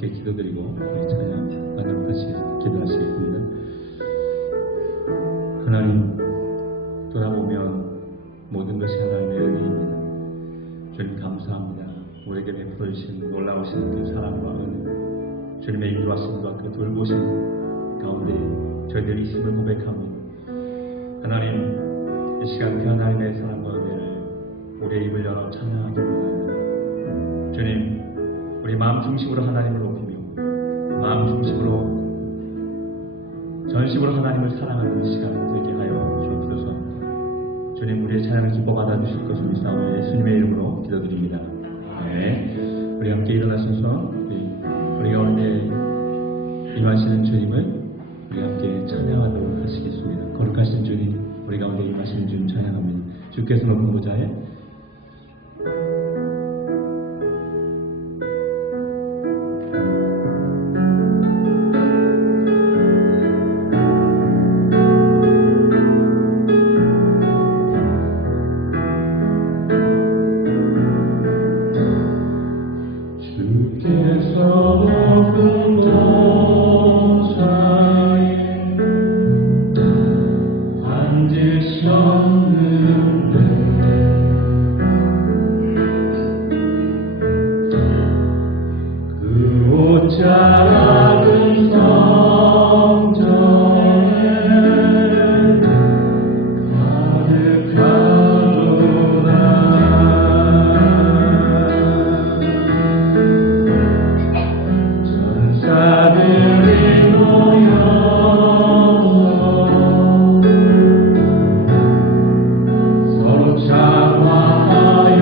함께 기도드리고 우리 찬양 나누도록 같이 기도하시겠습니다. 하나님, 돌아보면 모든 것이 하나님의 은혜입니다. 주님 감사합니다. 우리에게 베풀어 주신 놀라우신 그 사랑과 은혜, 주님의 인도하심과 그 돌보심 가운데 저희들이 있음을 고백합니다. 하나님, 이 시간 그 하나님의 사랑과 은혜를 우리의 입을 열어 찬양하기 원합니다. 주님, 우리 마음 중심으로 하나님을 높이며 마음 중심으로 전심으로 하나님을 사랑하는 시간 되게 하여 주옵소서. 주님, 우리의 찬양을 기뻐 받아주실 것을 믿사오며 예수님의 이름으로 기도드립니다. 네. 우리 함께 일어나셔서 우리 가운데 임하시는 주님을 우리 함께 찬양하도록 하시겠습니다. 거룩하신 주님, 우리 가운데 임하시는 주님 찬양합니다. 주께서 높은 보좌에 작은 성전에 가득하도다. 전사들이 모여 서로 찬양하여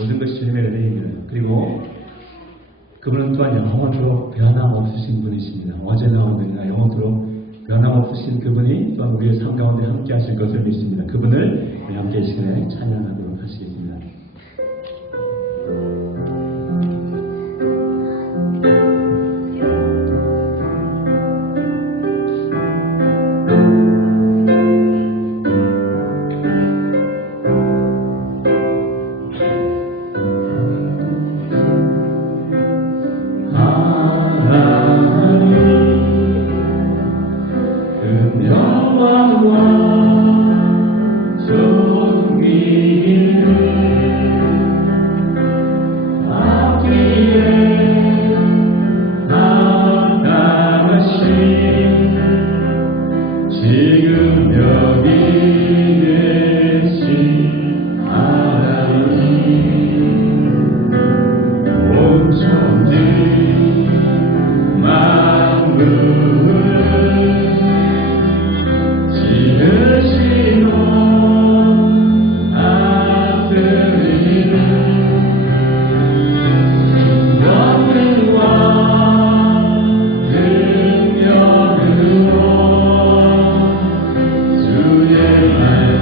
모든 것이 주님의 은혜입니다. 그리고 그분은 또한 영원토록 변함없으신 분이십니다. 어제나 오늘이나 영원토록 변함없으신 그분이 또한 우리의 삶 가운데 함께 하실 것을 믿습니다. 그분을 우리 함께 이 시간에 찬양하도록 하시겠습니다. 지금 여기 계신 하나님 온 천지 만물을 지으시고 다스리는 권능과 능력으로 주의 말씀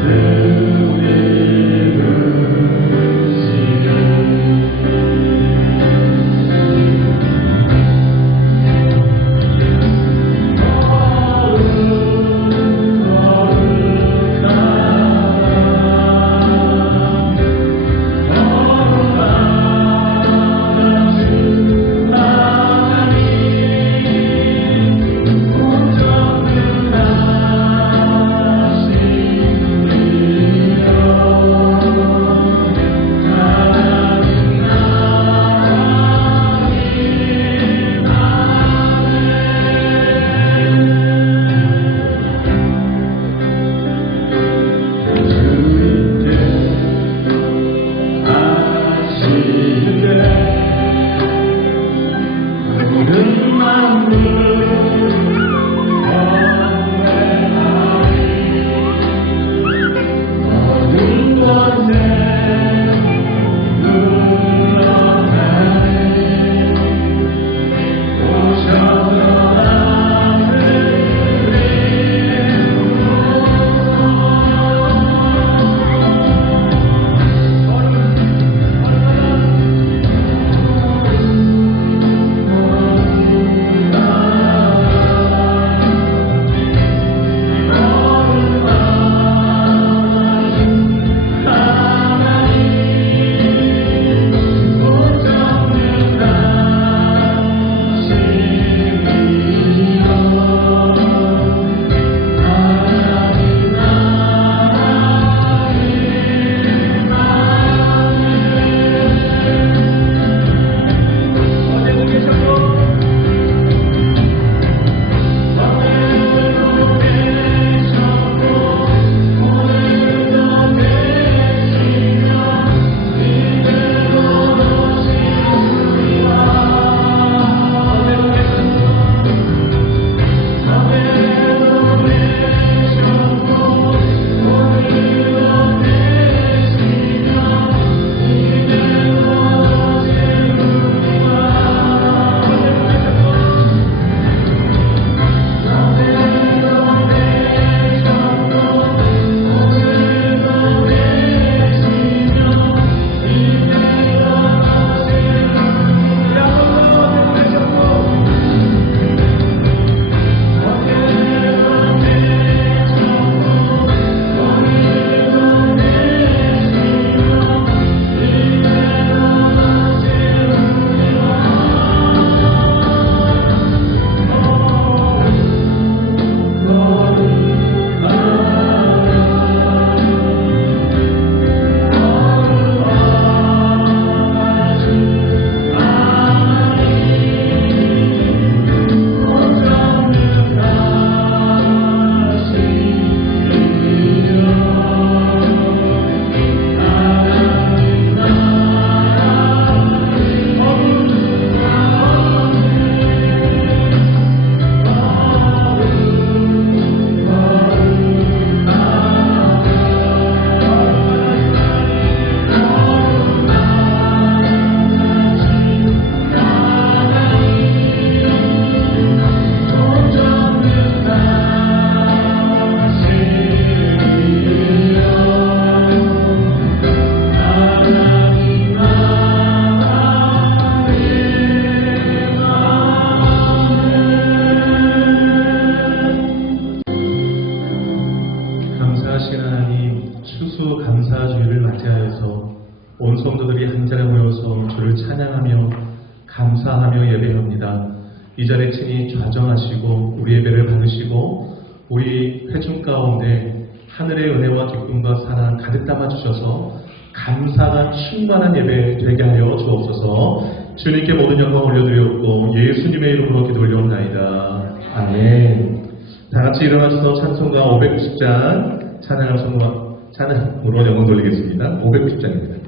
감사하며 예배합니다. 이 자리에 친히 좌정하시고 우리 예배를 받으시고 우리 회중 가운데 하늘의 은혜와 기쁨과 사랑 가득 담아주셔서 감사가 충만한 예배 되게 하여 주옵소서. 주님께 모든 영광 올려드렸고 예수님의 이름으로 기도 올려옵나이다. 아멘. 다 같이 일어나셔서 찬송가 590장 찬양으로 영광 돌리겠습니다. 590장입니다.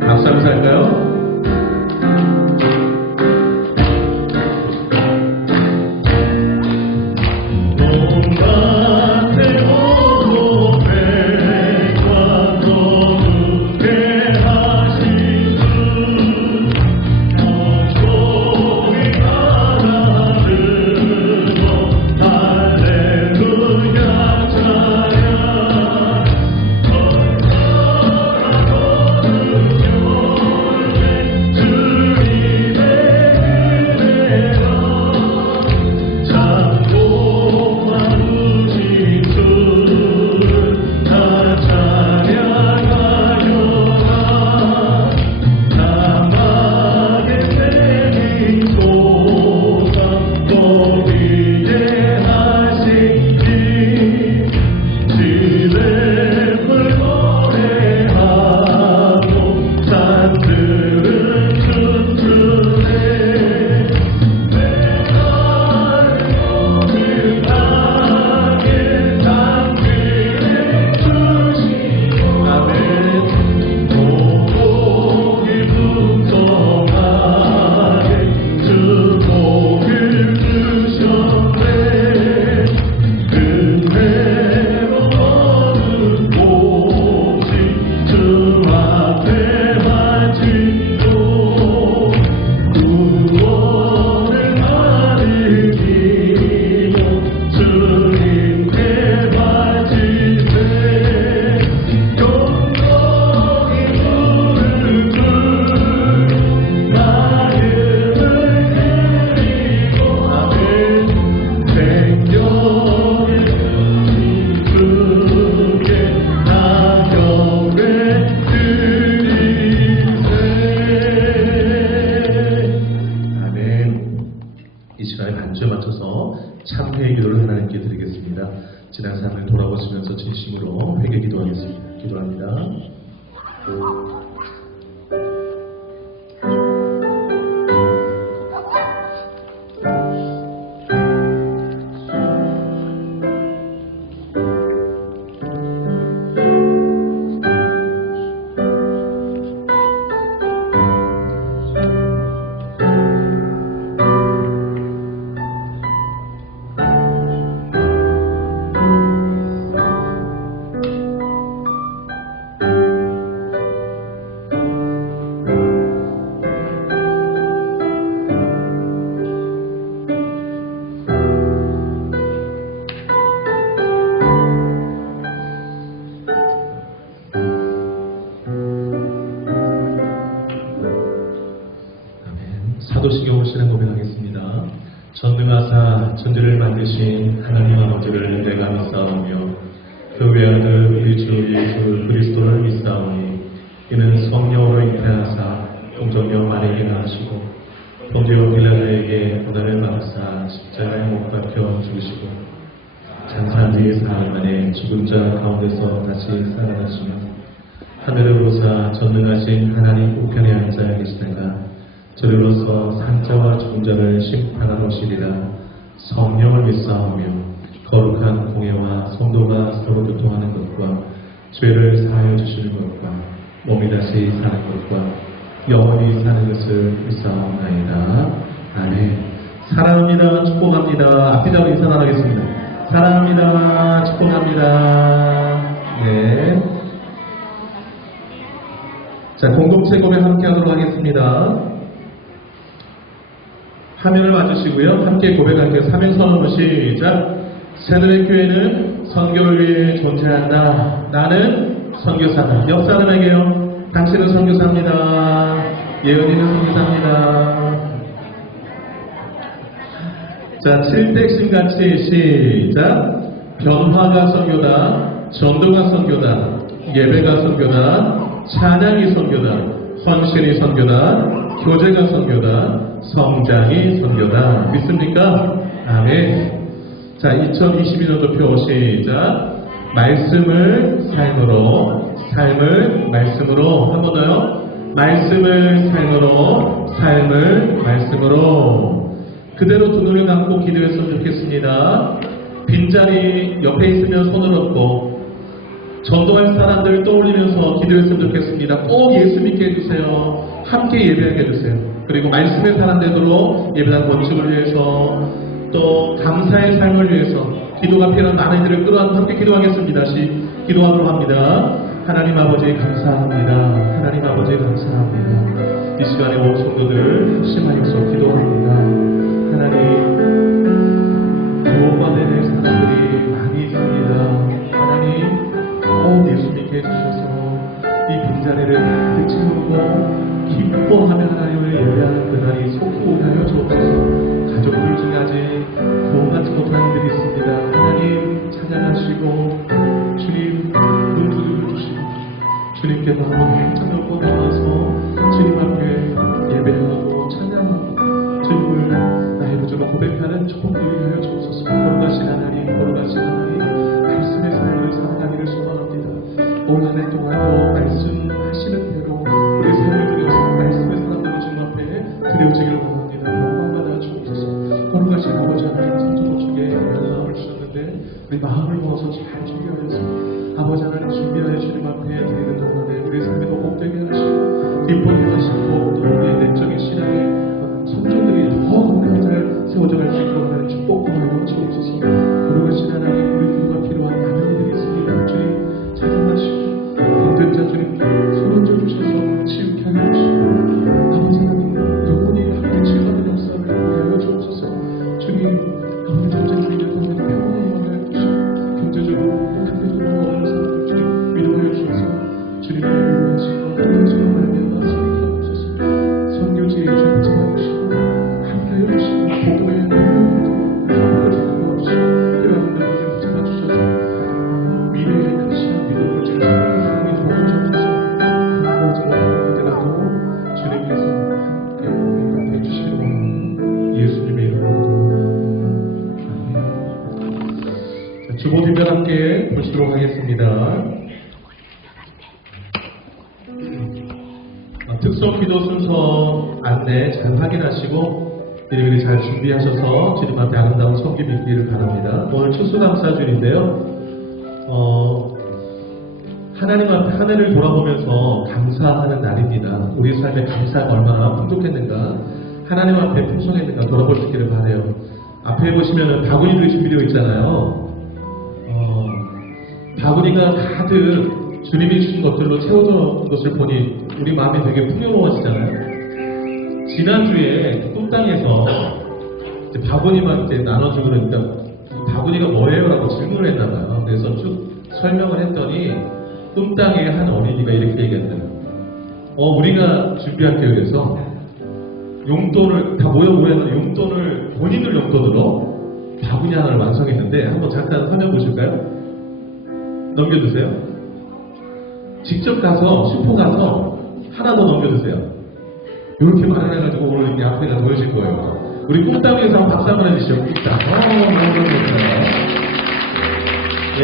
박수 한번 할까요? 참회의 기도를 하나님께 드리겠습니다. 지난 삶을 돌아보시면서 진심으로 회개 기도하겠습니다. 기도합니다. 사도시경을 신앙 고백하겠습니다. 전능하사 천지를 만드신 하나님 아버지를 내가 믿사오며 그 외아들 우리 주 예수 그리스도를 믿사오니 이는 성령으로 잉태하사 동정녀 마리아에게 나시고 본디오 빌라도에게 고난을 받으사 십자가에 못 박혀 죽으시고 장사한 뒤 사흘 만에 죽은 자 가운데서 다시 살아나시며 하늘을 오사 전능하신 하나님 우편에 앉아 계시다가 저리로서 산자와 죽은 자를 심판하러 오시리라. 성령을 믿사오며 거룩한 공예와 성도가 서로 교통하는 것과 죄를 사하여 주시는 것과 몸이 다시 사는 것과 영원히 사는 것을 믿사옵나이다. 아멘. 사랑합니다. 축복합니다. 앞에 자로 인사 나누겠습니다. 사랑합니다. 축복합니다. 네. 자, 공동체 고백 함께 하도록 하겠습니다. 화면을 봐주시고요. 함께 고백할게요. 사명선언 시작. 새들의 교회는 선교를 위해 존재한다. 나는 선교사다. 옆 사람에게요. 당신은 선교사입니다. 예언이는 선교사입니다. 자, 칠백신같이 시작. 변화가 선교다. 전도가 선교다. 예배가 선교다. 찬양이 선교다. 헌신이 선교다. 교제가 선교다, 성장이 선교다. 믿습니까? 아멘. 자, 2022년도표 시작. 말씀을 삶으로, 삶을 말씀으로. 한 번 더요. 말씀을 삶으로, 삶을 말씀으로. 그대로 두 눈을 감고 기도했으면 좋겠습니다. 빈자리 옆에 있으면 손을 얹고 전도할 사람들 떠올리면서 기도했으면 좋겠습니다. 꼭 예수 믿게 해주세요. 함께 예배하게 해주세요. 그리고 말씀의 사람들로 예배당 건축을 위해서 또 감사의 삶을 위해서 기도가 필요한 많은 이들을 끌어안고 함께 기도하겠습니다. 기도하도록 합니다. 하나님 아버지 감사합니다. 하나님 아버지 감사합니다. 이 시간에 온 성도들 심하여서 기도합니다. 하나님 구원받는 사람들이 많이 있습니다. 하나님 꼭 예수 믿게 해주셔서 이 빈자리를 가득 채우고 기뻐하며 하나님을 예배하는 그날이 속히 오게 하여 주옵소서. 가족들 중에 아직 구원받지 못한 이들이 있습니다. 하나님 찬양하시고 주님 눈두를 주시고 주님께서 한번 행정을 뻗어와서 주님 앞에 예배하고 찬양하고 주님을 나의 구주로 고백하는 축복들이 하여 주옵소서. 걸어가신 하나님, 걸어가신 하나님, 말씀의 삶을 살아가기를 소망합니다. 올 한 해 동안도 말씀하시는 대로 우리 삶을 드려서 말씀의 사람들을 주님 앞에 드려지기를 원합니다. 영광받아 주옵소서. 걸어가신 아버지 하나님, 성도로 중에 연락을 주셨는데 우리 마음을 모아서 잘 준비하여서 아버지 하나님 준비하여 주님 앞에 드리는 동안에 우리 삶이 더 복되게 하시고 기쁘게 하시고 또 우리의 내적인 신앙의 성도들이 더 건강히 잘 세워져 갈 수 있도록 하는 축복과 하여 주옵소서. 걸어가신 하나님, 우리 교회가 필요한 많은 일들이 있습니다. 주님 찾아가시고 병든 자 주님 손 얹어주셔서 치유케 하여 주시고 아버지 하나님 영혼이 함께 치유하는 역사를 하여 주옵소서. 주님 아버지 전쟁을 위해서 평안을 하여 주시고 경제적으로 어려운 사람들 주님 위로하여 주셔서 주님의 위로하시고 통행성을 말미암아 승리케 하여 주셔서 선교지에 주님 찾아주시고 함께 하여 주시고 복음의 능력으로 주님을 주시고 여러분들과 주님 찾아주셔서 미래의 그 시간 믿음을 주님 도와주셔서 아버지 하더라도 주님께서 함께 응답해 주시기 바랍니다. 예수님의 이름으로 아멘. 주보 뒷면 함께 보시도록 하겠습니다. 특속 기도 순서 안내 잘 확인하시고 미리미리 잘 준비하셔서 주님 앞에 아름다운 섬김 있기를 바랍니다. 오늘 추수감사주일인데요. 하나님 앞에 한 해를 돌아보면서 감사하는 날입니다. 우리 삶의 감사가 얼마나 풍족했는가, 하나님 앞에 풍성했는가 돌아볼 수 있기를 바라요. 앞에 보시면 바구니들이 준비되어 있잖아요. 바구니가 가득 주님이 주신 것들로 채워져 것을 보니 우리 마음이 되게 풍요로워지잖아요. 지난주에 꿈땅에서 바구니만 이렇게 나눠주고 그러니까 바구니가 뭐예요? 라고 질문을 했나봐요. 그래서 쭉 설명을 했더니 꿈땅의 한 어린이가 이렇게 얘기했어요. 우리가 준비한 계획에서 용돈을 다 모여모여서 용돈을 본인들 용돈으로 바구니 하나를 완성했는데 한번 잠깐 화면 보실까요? 넘겨주세요. 직접 가서 슈퍼 가서 하나 더 넘겨주세요. 이렇게 마련해가지고 오늘 이렇게 앞에가 보여질 거예요. 우리 꿈땅에서 한번 박수 한번 해주시죠. 꿈땅. 너무 좋습니다. 예.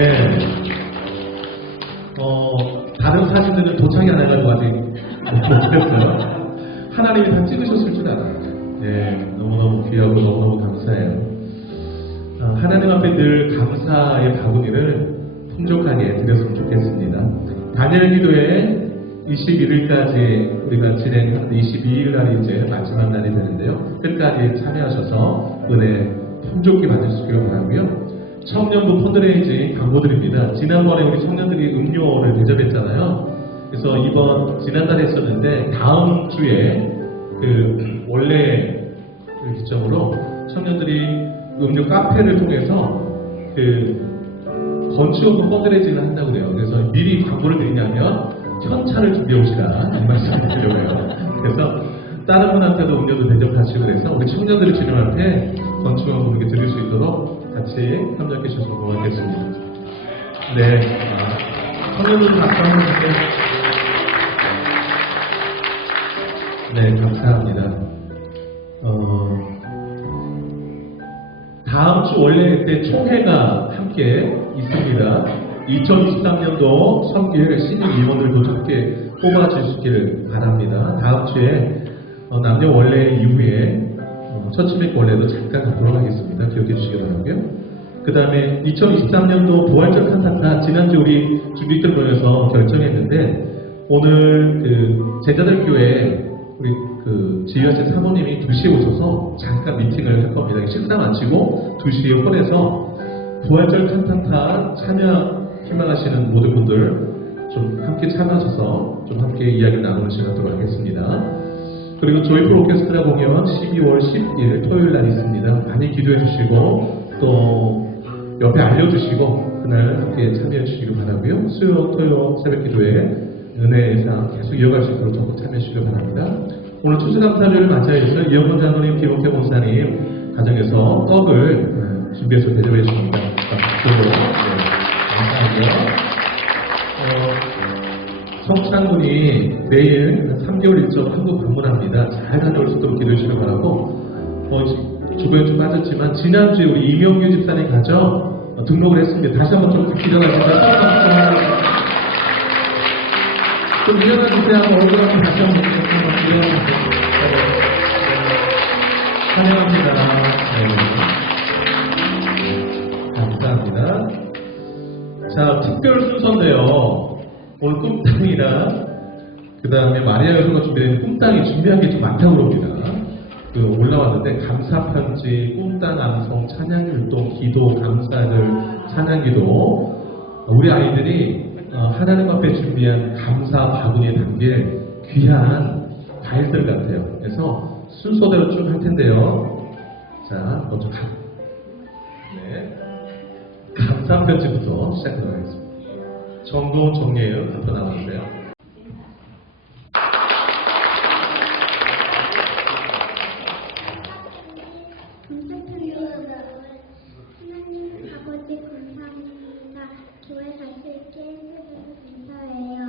다른 사진들은 도착이 안 해가지고 아직 못했어요. 하나님이 다 찍으셨을 줄 알아요. 예. 너무너무 귀하고 너무너무 감사해요. 하나님 앞에 늘 감사의 바구니를 풍족하게 드렸으면 좋겠습니다. 다니엘 기도회 21일까지 우리가 진행하는데 22일 날이 이제 마지막 날이 되는데요. 끝까지 참여하셔서 은혜 풍족히 받으시길 바라고요. 청년부 펀드레이징 광고드립니다. 지난번에 우리 청년들이 음료를 대접했잖아요. 그래서 이번 지난달에 했었는데 다음 주에 그 원래 그 기점으로 청년들이 음료 카페를 통해서 그 건축업부 펀드레이징을 한다고 그래요. 그래서 미리 광고를 드리냐면 현찰을 준비해 오시라 이 말씀을 드려요. 그래서 다른 분한테도 음료도 대접하시고 그래서 우리 청년들이 주님 앞에 건축업부에게 드릴 수 있도록 같이 협력해 주셔서 고맙겠습니다. 네, 청년들 박수 한번 주세요. 네, 감사합니다. 다음 주 원래 그때 총회가 함께 있습니다. 2023년도 선길 신입 위원들도 함께 뽑아주시기를 바랍니다. 다음 주에 남녀 원래 이후에 처치맥 원래도 잠깐 갖도록 하겠습니다. 기억해 주시기 바라고요. 그 다음에 2023년도 부활절 칸타타 지난주 우리 준비들 모여서 결정했는데 오늘 그 제자들 교회 우리 그 지휘하신 사모님이 2시에 오셔서 잠깐 미팅을 할 겁니다. 식사 마치고 2시에 홀에서 부활절 칸타타 참여 희망하시는 모든 분들 좀 함께 참여하셔서 좀 함께 이야기를 나누는 시간 갖도록 하겠습니다. 그리고 조이풀 오케스트라 공연 12월 10일 토요일 날 있습니다. 많이 기도해 주시고 또 옆에 알려주시고 그날 함께 참여해 주시기 바라고요. 수요 토요 새벽 기도회 은혜상 계속 이어갈 수 있도록 적극 참여해 주시기 바랍니다. 오늘 추수감사절을 맞이해서 이영건 장로님, 김옥태 목사님 가정에서 떡을 준비해서 대접해 주십니다. 박수로 감사하고요. 성창군이 내일 3개월 일정 한국 방문합니다. 잘 다녀올 수 있도록 기도해 주시기 바라고 주변에 좀 빠졌지만 지난주에 우리 이명규 집사님 가정 등록을 했습니다. 다시 한번 좀 기도하겠습니다. 좀 일어나 주세요. 얼굴 한번 다시 한번 환영합니다. 감사합니다. 자, 특별 순서인데요. 오늘 꿈땅이랑 그 다음에 마리아 여성가 준비된 꿈땅이 준비한 게 좀 많다고 그럽니다. 올라왔는데 감사편지, 꿈땅 암송, 찬양율동, 기도, 감사들, 찬양기도 우리 아이들이 하나님 앞에 준비한 감사 바구니에 담길 귀한 과일들 같아요. 그래서 순서대로 쭉 할 텐데요. 자, 먼저 감사편지부터 시작하도록 하겠습니다. 정도 정예요. 앞으로 나와주세요. 하나님 아버지 감사합니다. 교회 갈 수 있게 해주셔서 감사해요.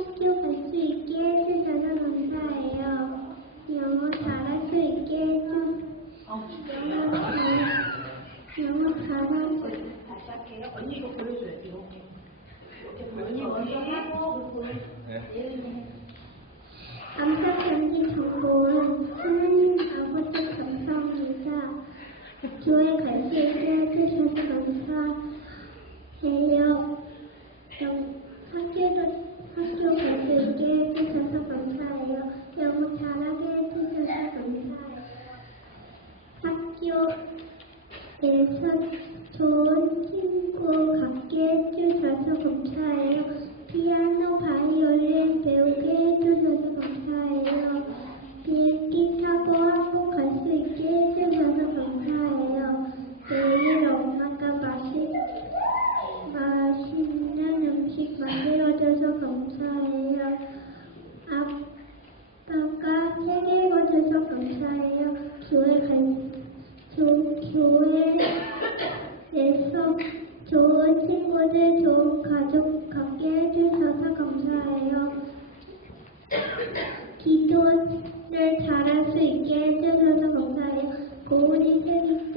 학교 갈 수 있게 해주셔서 감사해요. 영어 잘할 수 있게 영어 잘할 언니 이거 보여줘요. 언니 먼저 하고 감사편지 정보는 하나님 아버지 감사합니다. 교회 갈 수 있게 해주셔서 감사해요. 학교 갈 수 있게 해주셔서 감사해요. 영어 잘하게 해주셔서 감사해요. 학교에서 좋은 친구 갖게 해주셔서 감사해요. 피아노, 바이올린 배우게 해주셔서 감사해요. 비행기 타고 한국 갈 수 있게 해주셔서 감사해요. 내일 엄마가 맛있는 음식 만들어줘서 감사해요. 아빠가 책 읽어줘서 감사해요. 교회에서 좋은 친구들, 좋은 가족 갖게 해주셔서 감사해요. 기도를 잘할 수 있게 해주셔서 감사해요. 고은이 생일 때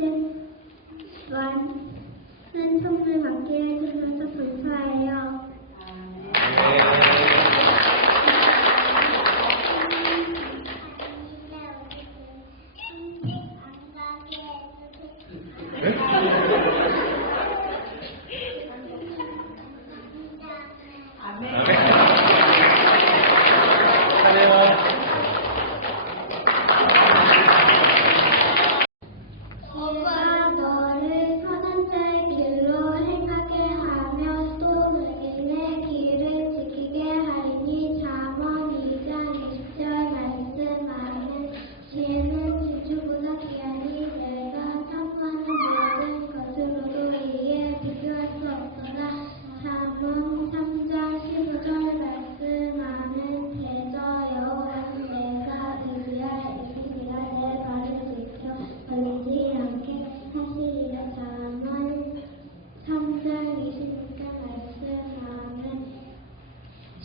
많은 선물 받게 해주셔서 감사해요. 너를 선한 자의 길로 행하게 하며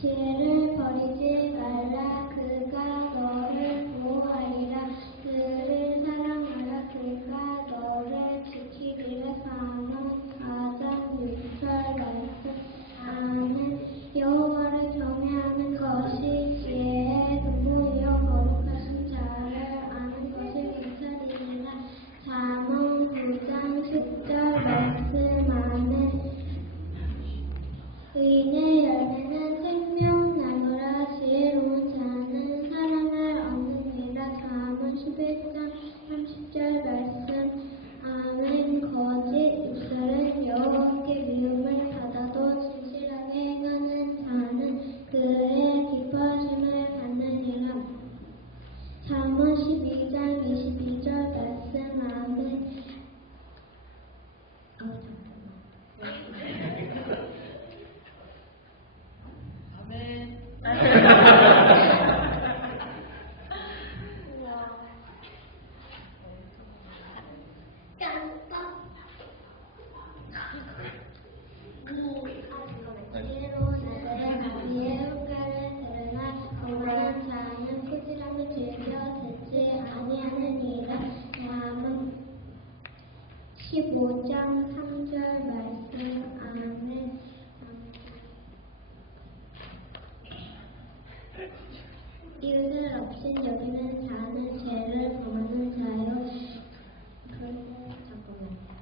지혜를 버리지 말라. 그가 너를 보호하리라. 그를 사랑하라. 그가 너를 지키리라. 사문 4장 6절 말씀. 아멘. 여호와를 경외하는 것이 지혜의 근본이요 거룩하신 자를 아는 것이 경찰이니라. 잠언 9장 10절 말씀. 아멘. 의인의 열매는 생명나무라. 지혜로운 자는 사랑을 얻느니라. 잠언 11장 30절 말씀. 아멘. 거짓 입술은 여호와께 미움을 받아도 진실하게 행하는 자는 그의 기뻐하심을 받느니라. 잠언 12장 22절 말씀. 아멘. 지혜로운 아들의 나비의 효과를 들으나 거만한 자는 꾸지람을 즐겨 듣지 아니하느니라. 잠언 15장 3절 말씀. 아멘. 이웃을 없인 여기는 자는 죄를 범하는 자요.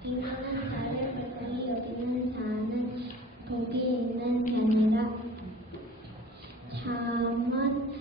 비난한 자를 불쌍히 여기는 자는 복이 있는 자니라. 잠언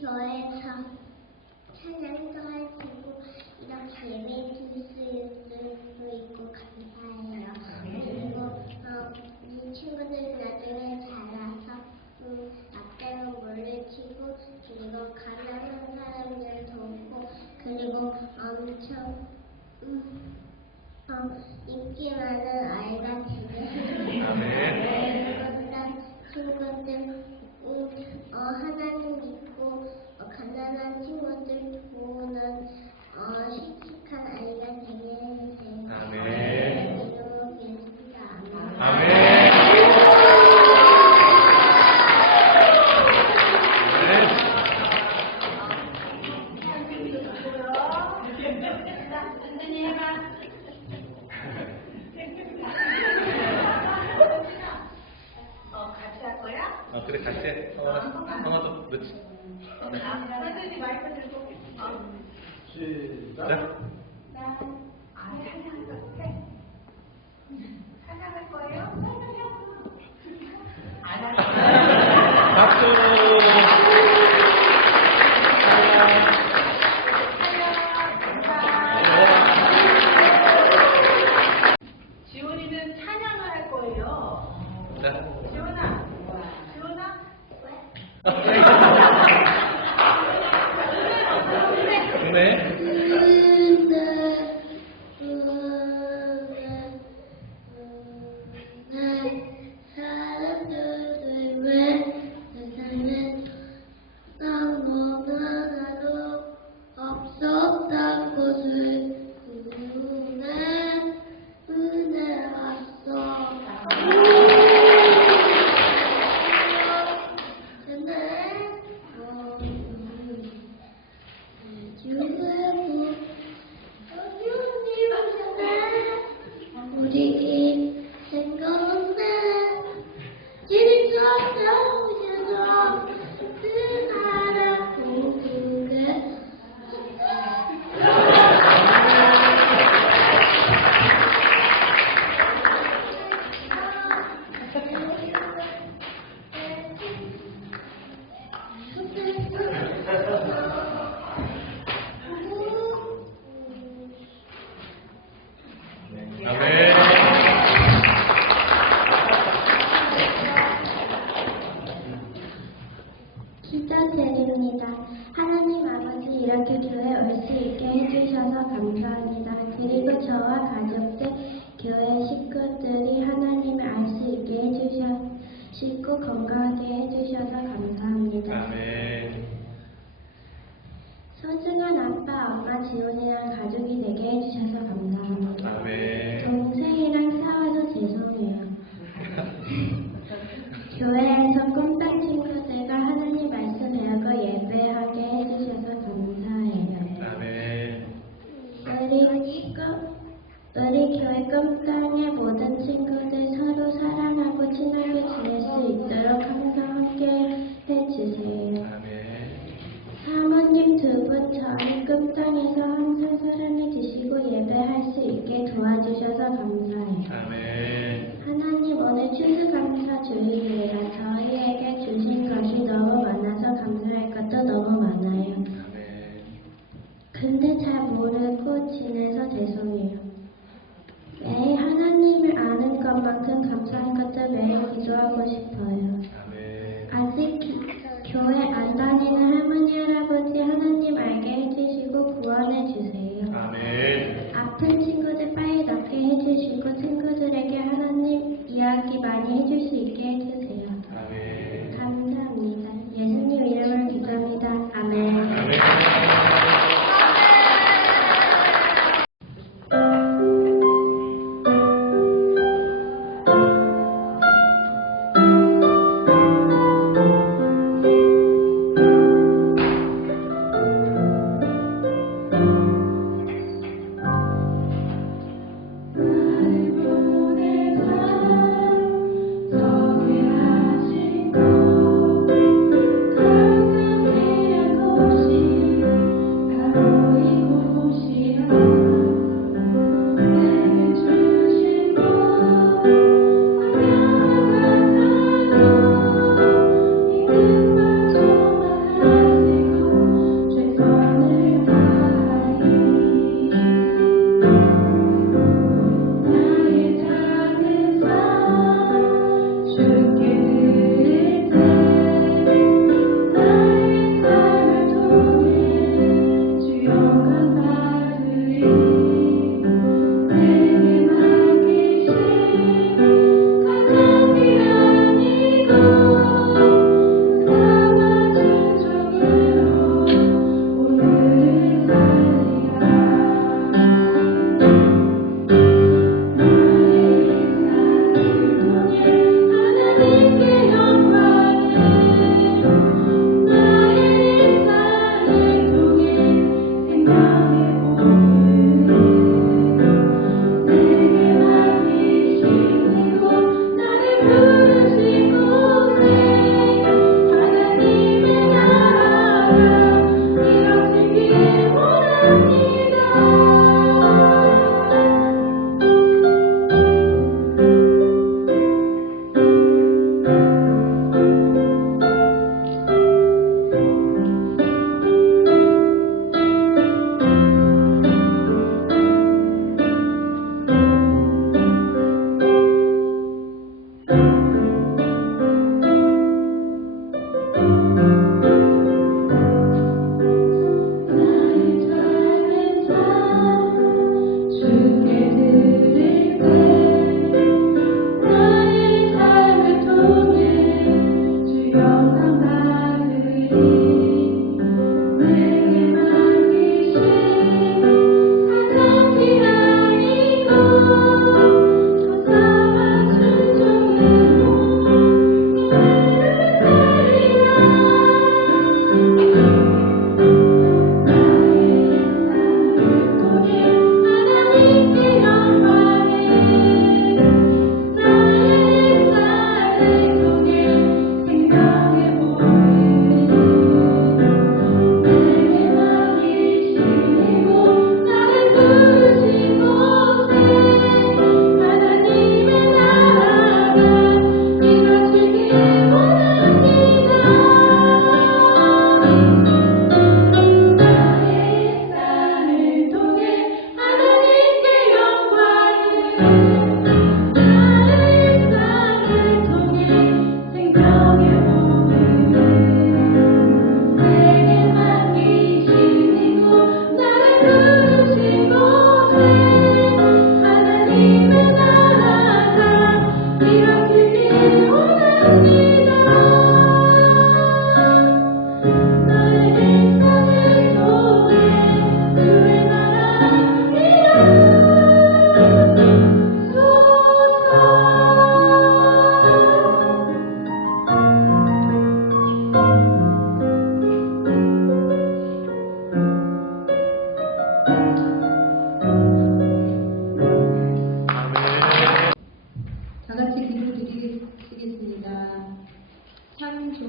교회에서 찬양도 할 수 있고 이렇게 예배 드릴 수 있고 감사해요. 그리고 이 친구들 나중에 자라서 앞대로 물리치고 그리고 가난한 사람들 돕고 그리고 엄청 인기 많은 아이가 되게 그런 친구들 하나님 믿고 가난한 친구들 도우는 씩씩한 아이가 되게 해주세요. 아멘. 이름으로 기도합니다. 아멘. 선생님 해봐. 같이 할 거야? 그래 같이 해. 성화도 그렇지. 선생님 마이크 들고. 시작. 찬양할 거예요? 안 할 박수. 지원이는 찬양을 할 거예요. 자. 지원아. 네. 사람들을 왜 세상에 아무나 나도 없었던 곳을 은혜 왔어. 우리 생각나 지리쳐서 그 나라 공중에 아멘. 기도드립니다. 하나님 아버지 이렇게 교회 올 수 있게 해주셔서 감사합니다. 그리고 저와 가족들 교회 식구들이 하나님을 알 수 있게 해주시고 건강하게 해주셔서 감사합니다. 아멘. 소중한 아빠, 엄마, 지원이랑 가족이 되게 해주셔서 감사합니다. 아멘. 동생이랑 싸워서 죄송해요. 교회에서 꼼짝 친구들과 하나님 말씀 배우고 예배하게 해주셔서 감사해요. 아멘. 우리 교회 꼼짝의 모든 친구들 서로 사랑하고 친하게 지낼 수 있도록 항상 함께 해주세요. 아멘. 사모님 두 분 저희 끔땅에서 항상 사랑해 주시고 예배할 수 있게 도와주셔서 감사해요. 아멘. 하나님 오늘 추수감사 주일이라 저희에게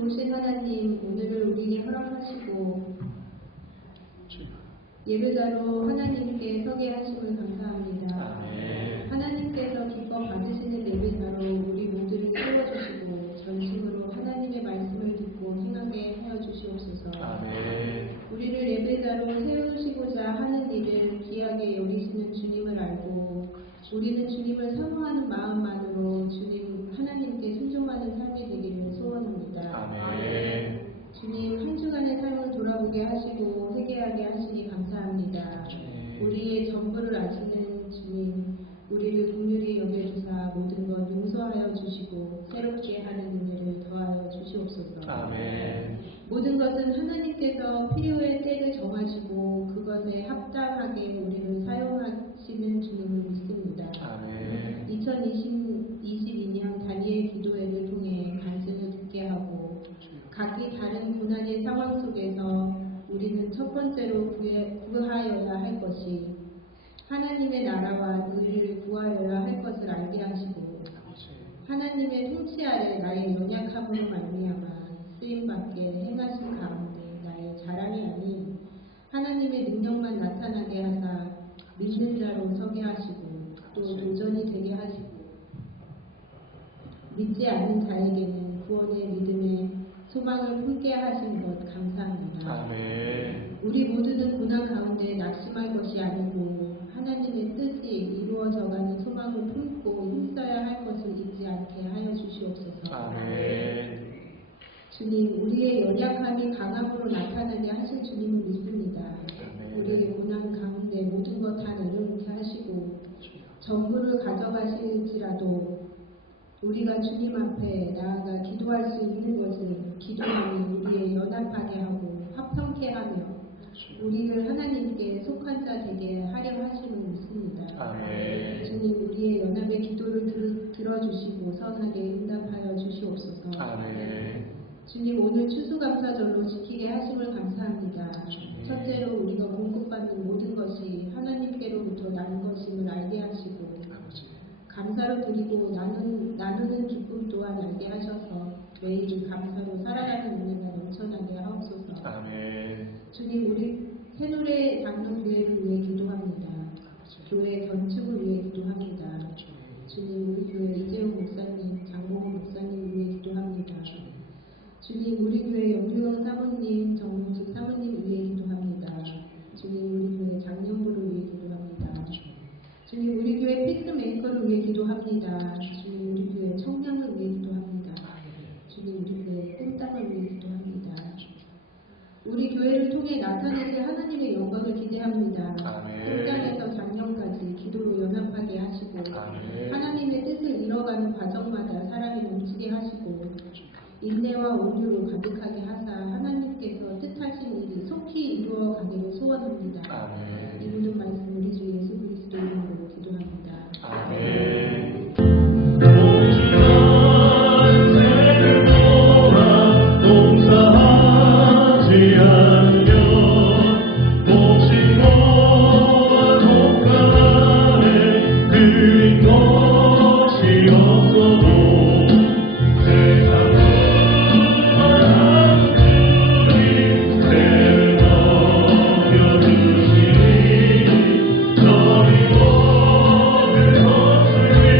좋으신 하나님, 오늘을 우리에게 허락하시고 예배자로 하나님께 서게 하심을 감사합니다. 하나님께서 기뻐 받으시는 예배자로 우리 모두를 세워주시고 전심으로 하나님의 말씀을 듣고 행하게 하여 주시옵소서. 우리를 예배자로 세우시고자 하는 일을 귀하게 여기시는 주님을 알고 우리는 주님을 사모하는 마음만으로 주님 하나님께 순종하는 삶이 되기를 소원합니다. 주님 한 주간의 삶을 돌아보게 하시고 회개하게 하시니 감사합니다. 우리의 전부를 아시는 주님, 우리를 긍휼히 여겨주사 모든 것 용서하여 주시고 새롭게 하는 은혜를 더하여 주시옵소서. 모든 것은 하나님께서 필요의 때를 정하시고 그것에 합당하게 우리를 사용하시는 주님을 믿습니다. 2022년 다니엘 기도회를 통해 말씀을 듣게 하고 각기 다른 고난의 상황 속에서 우리는 첫 번째로 구하여야 할 것이 하나님의 나라와 의를 구하여야 할 것을 알게 하시고 하나님의 통치 아래 나의 연약함으로 말미암아 쓰임받게 행하신 가운데 나의 자랑이 아닌 하나님의 능력만 나타나게 하사 믿는 자로 서게 하시고 또 도전이 되게 하시고 믿지 않는 자에게는 구원의 믿음의 소망을 품게 하신 것 감사합니다. 우리 모두는 고난 가운데 낙심할 것이 아니고 하나님의 뜻이 이루어져가는 소망을 품고 힘써야 할 것을 잊지 않게 하여 주시옵소서. 주님, 우리의 연약함이 강함으로 나타나게 하실 주님을 믿습니다. 우리의 고난 가운데 모든 것 다 내려놓게 하시고 전부를 가져가실지라도 우리가 주님 앞에 나아가 기도할 수 있는 것은 기도만이 우리의 연합하게 하고 화평케 하며 우리를 하나님께 속한 자 되게 하려 하심을 믿습니다. 주님, 우리의 연합의 기도를 들어주시고 선하게 응답하여 주시옵소서. 주님, 오늘 추수감사절로 지키게 하심을 감사합니다. 첫째로 우리가 공급받는 모든 것이 하나님께로부터 나는 것임을 알게 하시고 감사로 드리고 나누는 기쁨 또한 알게 하셔서 매일 감사로 살아가는 은혜가 넘쳐나게 하옵소서. 주님, 우리 새노래 장로교회를 위해 기도합니다. 교회 건축을 위해 기도합니다. 주님, 우리 교회 이재용 목사님, 장모호 목사님 위해 기도합니다. 주님, 우리 교회 영유영 사모님, 정문식 사모님 위해 기도합니다. 주님, 우리 교회 장년부를 위해 기도합니다. 주님, 우리 교회 피스메이커를 위해 기도합니다. 주님, 우리 교회 청년을 위해 기도합니다. 주님, 우리 교회 꿈땅을 위해 기도합니다. 우리 교회를 통해 나타내실 하나님의 영광을 기대합니다. 꿈땅에서 작년까지 기도로 연합하게 하시고 하나님의 뜻을 이뤄가는 과정마다 사랑이 넘치게 하시고 인내와 온유로 가득하게 하사 하나님께서 뜻하신 일이 속히 이루어가기를 소원합니다. 이 모든 말씀 우리 주 예수 그리스도 이름으로 기도합니다. 너희 모든 것을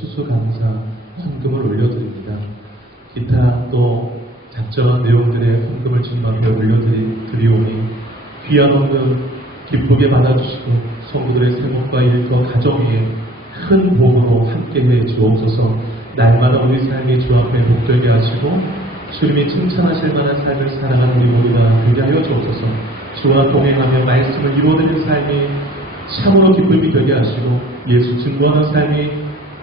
추수감사 헌금을 올려드립니다. 기타 또 작정한 내용들의 헌금을 주님 앞에 올려드리오니 귀한 헌금 기쁘게 받아주시고 성도들의 생업과 일과 가정 위에 큰 복으로 함께해 주옵소서. 날마다 우리 삶이 주 앞에 복되게 하시고 주님이 칭찬하실 만한 삶을 살아가는 우리 모두가 되게 하여 주옵소서. 주와 동행하며 말씀을 이루어드리는 삶이 참으로 기쁨이 되게 하시고 예수 증거하는 삶이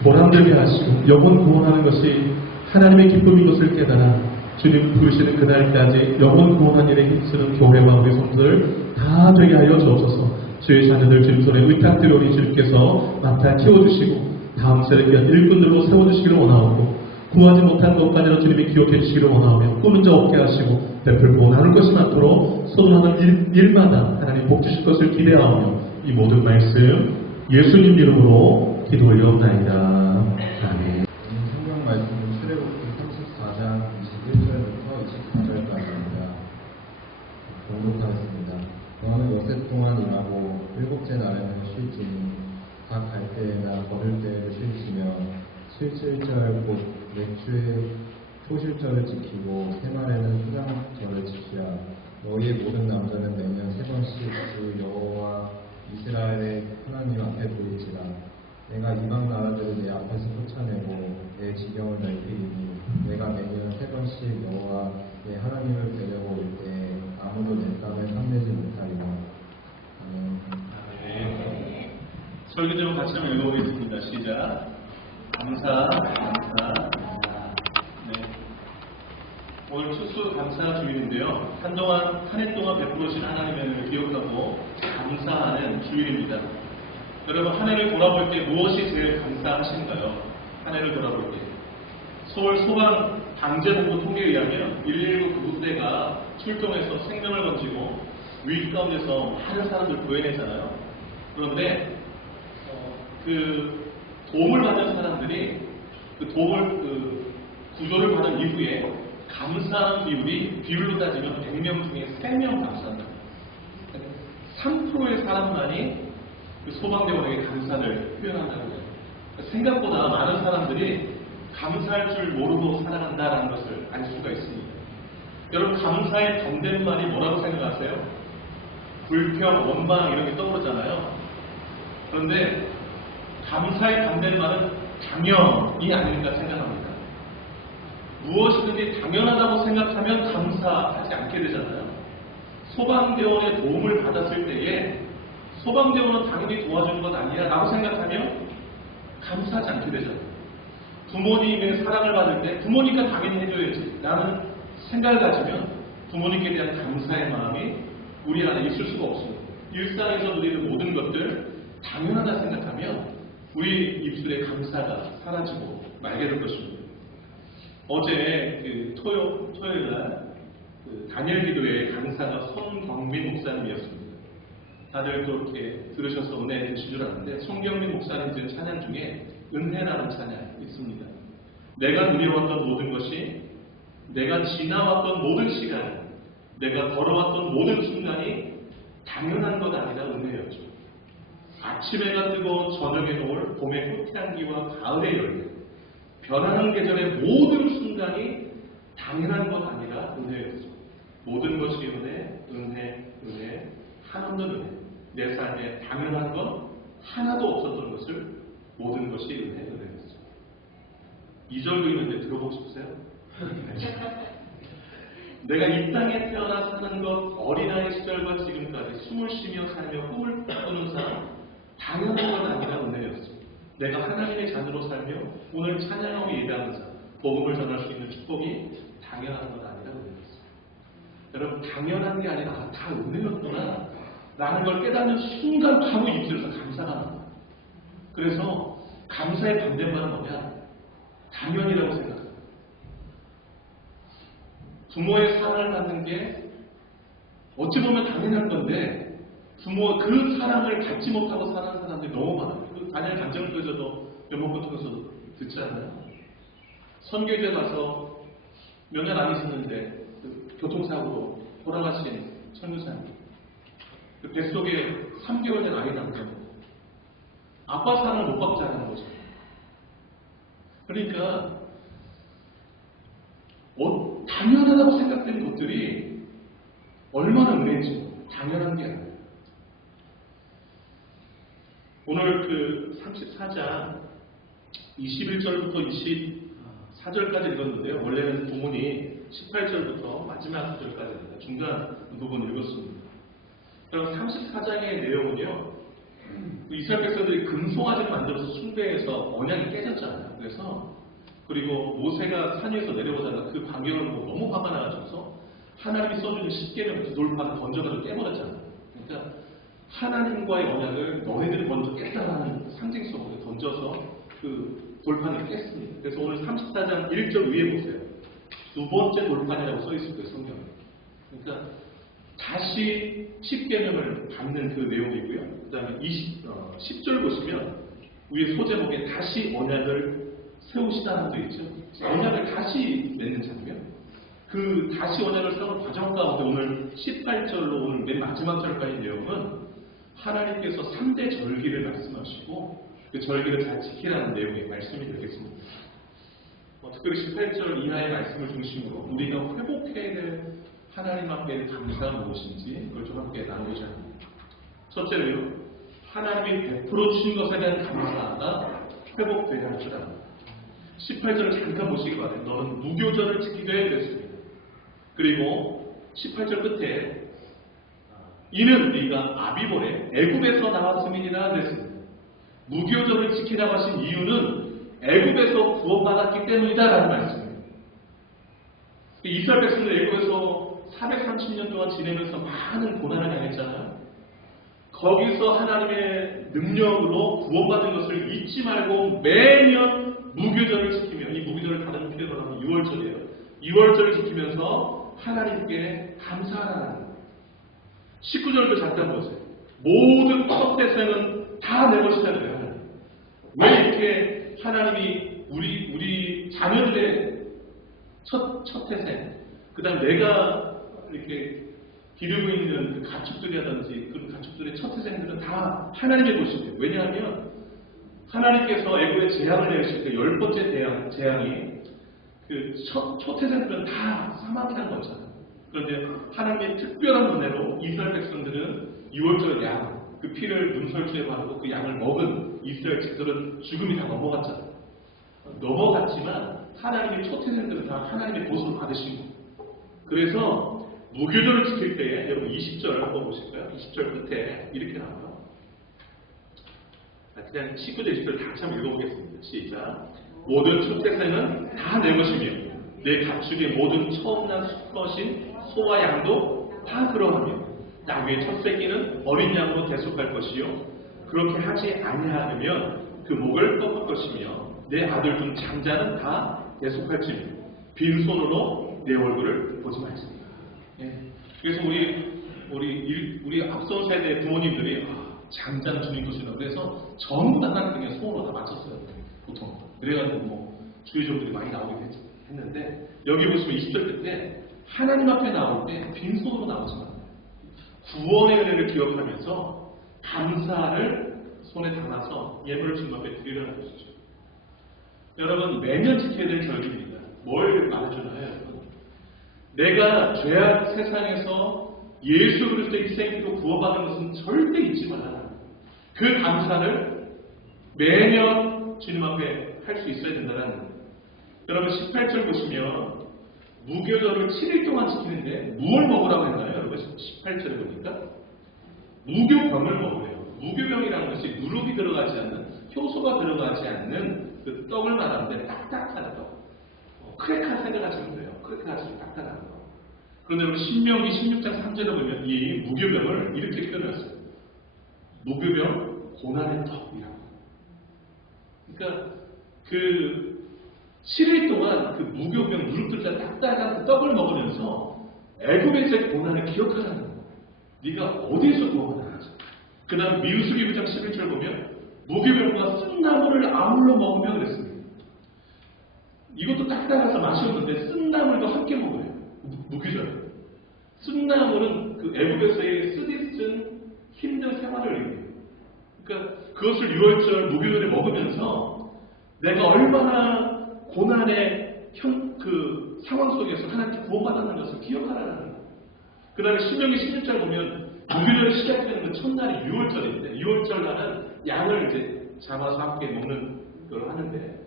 보람되게 하시고 영혼 구원하는 것이 하나님의 기쁨인 것을 깨달아 주님 부르시는 그날까지 영혼 구원한 일에 힘쓰는 교회와 우리 성도들 다 되게 하여 주옵소서. 주의 자녀들 주님 손에 의탁드리오니 주님께서 맡아 키워주시고 다음 세대 귀한 일꾼들로 세워주시기를 원하옵고 구하지 못한 것까지 아니라 주님이 기억해 주시기를 원하오며 꿈은 자 없게 하시고 베풀고 나눌 것이 많도록 소원하는 일마다 하나님 복 주실 것을 기대하오며 이 모든 말씀 예수님 이름으로 기도 올려옵나이다. 아멘. 성경 말씀은 출애굽기 34장 21절부터 29절까지입니다. 봉독하겠습니다. 너는 여세 동안 일하고 일곱째 날에는 쉴지니 각 갈 때에나 걸을 때에도 쉴지며 7.7절 곧 맥주의 초실절을 지키고 새날에는 수장절을 지키라. 너희의 모든 남자는 매년 3번씩 그 여호와 이스라엘의 하나님 앞에 보일지라. 내가 이방 나라들을 내 앞에서 쫓아내고 내 지경을 넓히리니 내가 매년 3번씩 여호와 내 하나님을 뵈려고 올 때 아무도 내 땅을 탐내지 못하리라. 아멘. 설교 제목 같이 한번 읽어보겠습니다. 시작. 감사. 네. 오늘 추수 감사 주일인데요. 한동안 한 해 동안 베풀으신 하나님의 은혜를 기억하고 감사하는 주일입니다. 여러분 한 해를 돌아볼 때 무엇이 제일 감사하신가요? 한 해를 돌아볼 때 서울 소방 방재본부 통계에 의하면 119 구급대가 출동해서 생명을 건지고 위기 가운데서 많은 사람들 구해내잖아요. 그런데 그 도움을 받는 사람들이 그 구조를 받은 이후에 감사하는 비율이 비율로 따지면 100명 중에 3명 감사합니다. 3%의 사람만이 그 소방대원에게 감사를 표현한다고 해요. 생각보다 많은 사람들이 감사할 줄 모르고 살아간다는 것을 알 수가 있습니다. 여러분 감사의 반대말이 뭐라고 생각하세요? 불평, 원망 이런 게 떠오르잖아요. 그런데 감사의 반대말은 당연이 아닐까 생각합니다. 무엇이든지 당연하다고 생각하면 감사하지 않게 되잖아요. 소방대원의 도움을 받았을 때에 소방대원은 당연히 도와주는 것 아니야 라고 생각하면 감사하지 않게 되잖아요. 부모님의 사랑을 받을 때 부모니까 당연히 해줘야지 라는 생각을 가지면 부모님께 대한 감사의 마음이 우리 안에 있을 수가 없습니다. 일상에서 누리는 모든 것들 당연하다 생각하면 우리 입술에 감사가 사라지고 말게 될 것입니다. 어제 토요일날 다니엘 기도회의 강사가 손광민 목사님이었습니다. 다들 또 이렇게 들으셔서 은혜 되신 줄 아는데 손경민 목사님 들 찬양 중에 은혜라는 찬양이 있습니다. 내가 누려왔던 모든 것이 내가 지나왔던 모든 시간 내가 걸어왔던 모든 순간이 당연한 것 아니라 은혜였죠. 아침해가 뜨고 저녁에 놓을 봄의 꽃향기와 가을의 열매 변하는 계절의 모든 순간이 당연한 것 아니라 은혜였죠. 모든 것이 은혜 하나도 은혜 내 삶에 당연한 건 하나도 없었던 것을 모든 것이 은혜였죠. 2절도 있는데 들어보고 싶으세요? 내가 이 땅에 태어나 사는 것 어린아이 시절과 지금까지 숨을 쉬며 살며 꿈을 꾸는 사람 당연한 건 아니라 은혜였어. 내가 하나님의 자녀로 살며 오늘 찬양하고 예배하는 자 복음을 전할 수 있는 축복이 당연한 건 아니라 은혜였어. 여러분 당연한 게 아니라 다 은혜였구나 라는 걸 깨닫는 순간 바로 입술에서 감사가 납니다. 그래서 감사의 반대말은 뭐냐? 당연이라고 생각합니다. 부모의 사랑을 받는 게 어찌 보면 당연한 건데 부모 그 사랑을 받지 못하고 사는 사람들이 너무 많아요. 그 다니엘 간증교에서도 연목부 통해서 듣지 않나요? 선교제 가서 몇 년 안 있었는데 그 교통사고로 돌아가신 선교사님 그 뱃속에 3개월 된 아이 남겨 아빠 사랑을 못 받지 않은 거죠. 그러니까 당연하다고 생각되는 것들이 얼마나 은혜인지 당연한 게 아니에요. 오늘 그 34장 21절부터 24절까지 읽었는데요. 원래는 본문이 18절부터 마지막 구절까지입니다. 중간 부분 읽었습니다. 그럼 34장의 내용은요. 이스라엘 백성들이 금송아지를 만들어서 숭배해서 언약이 깨졌잖아요. 그리고 모세가 산 위에서 내려오다가 그 광경을 보고 너무 화가 나가지고서 하나님이 써주는 10계명 그 돌판을 던져가지고 깨버렸잖아요. 그러니까 하나님과의 언약을 너희들이 먼저 깼다라는 상징성으로 던져서 그 돌판을 깼습니다. 그래서 오늘 34장 1절 위에 보세요. 두 번째 돌판이라고 써 있을 거예요, 성경에. 그러니까 다시 10계명을 받는 그 내용이고요. 그 다음에 10절 보시면 위에 소제목에 다시 언약을 세우시다는 게 있죠. 언약을 다시 맺는 장면. 그 다시 언약을 세우는 과정 가운데 오늘 18절로 오늘 맨 마지막 절까지 내용은 하나님께서 3대 절기를 말씀하시고 그 절기를 잘 지키라는 내용의 말씀이 되겠습니다. 특별히 18절 이하의 말씀을 중심으로 우리가 회복해야 될 하나님 앞에 감사가 무엇인지 그걸 좀 함께 나누고자 합니다. 첫째로요, 하나님이 베풀어 주신 것에 대한 감사가 회복되어야 할 것이다. 18절을 잠깐 보시기 바랍니다. 너는 무교절을 지키되 그랬습니다. 그리고 18절 끝에 이는 네가 아비볼에 애굽에서 나왔음이니라 그랬습니다. 무교절을 지키라고 하신 이유는 애굽에서 구원받았기 때문이다라는 말씀입니다. 이스라엘 백성들 애굽에서 430년 동안 지내면서 많은 고난을 당했잖아요. 거기서 하나님의 능력으로 구원받은 것을 잊지 말고 매년 무교절을 지키며, 이 무교절을 다른 표현으로 하면 6월절이에요. 6월절을 지키면서 하나님께 감사하라는 거예요. 19절도 잠깐 보세요. 모든 첫 태생은 다 내 것이라는 거예요. 왜 이렇게 하나님이 우리 자녀들의 첫 태생, 그 다음 내가 이렇게 기르고 있는 그 가축들이라든지 그 가축들의 첫 태생들은 다 하나님의 것이에요. 왜냐하면 하나님께서 애굽에 재앙을 내리실 때 10번째 재앙이 그 초태생들은 다 사망이라는 거잖아요. 그런데 하나님의 특별한 은혜로 이스라엘 백성들은 6월절 양, 그 피를 문설주에 바르고 그 양을 먹은 이스라엘 집들은 죽음이 다 넘어갔잖아요. 넘어갔지만 하나님의 초태생들은 다 하나님의 보수를 받으신 거예요. 그래서 무교절을 지킬 때에 여러분 20절 한번 보실까요? 20절 끝에 이렇게 나와요. 그냥 19절 20절 다 같이 한번 읽어보겠습니다. 시작. 모든 초태생은 다 내 것이며 내 가축의 모든 처음난 수컷인 소와 양도 다 그러하며 나귀의 첫 새끼는 어린 양으로 대속할 것이요 그렇게 하지 아니하면 그 목을 꺾을 것이며 내 아들 중 장자는 다 대속할지며 빈손으로 내 얼굴을 보지 말지니. 그래서 우리 앞선 세대 부모님들이 장자는 주님 것이라고 그래서 전부 다 그냥 손으로 다 맞췄어요. 보통. 그래가지고 뭐 주의종들이 많이 나오긴 했는데 여기 보시면 20절 끝에 하나님 앞에 나올 때 빈손으로 나오지 마요. 구원의 은혜를 기억하면서 감사를 손에 담아서 예물을 주님 앞에 드리라는 것이죠. 여러분 매년 지켜야 될 절기입니다. 뭘 말해주나요, 여러분? 내가 죄악 세상에서 예수 그리스도의 희생으로 구원받은 것은 절대 잊지 말아라. 그 감사를 매년 주님 앞에 할 수 있어야 된다는 거예요. 여러분 18절 보시면 무교절을 7일 동안 지키는데 무엇을 먹으라고 했나요? 여러분 18절에 보니까 무교병을 먹으래요. 무교병이라는 것이 누룩이 들어가지 않는, 효소가 들어가지 않는 그 떡을 말하는데 딱딱한 떡. 크레카 생각하시면 돼요. 크레카 아주 딱딱한 거. 그런데 여러분 신명기 16장 3절에 보면 이 무교병을 이렇게 표현했어요. 무교병 고난의 떡이라고. 그러니까 그 7일 동안 그 무교병 누룩들과 딱딱한 그 떡을 먹으면서 애굽에서의 고난을 기억하라는 거예요. 네가 어디에서 구원을 하지? 그 다음 민수기 9장 11절 보면 무교병과 쓴나물을 아울러 먹으며 그랬습니다. 이것도 딱딱해서 맛이 없는데 쓴나물도 함께 먹어요. 무교절. 쓴나물은 그 애굽에서의 쓰디쓴 힘든 생활을 의미해요. 그러니까 그것을 6월절 무교절에 먹으면서 내가 얼마나 고난의 그 상황 속에서 하나님께 구원받았는 것을 기억하라는 거예요. 그 다음에 신명기 16절 보면 무교절이 시작되는 건 첫날이 6월절인데 6월절 날은 양을 이제 잡아서 함께 먹는 걸 하는데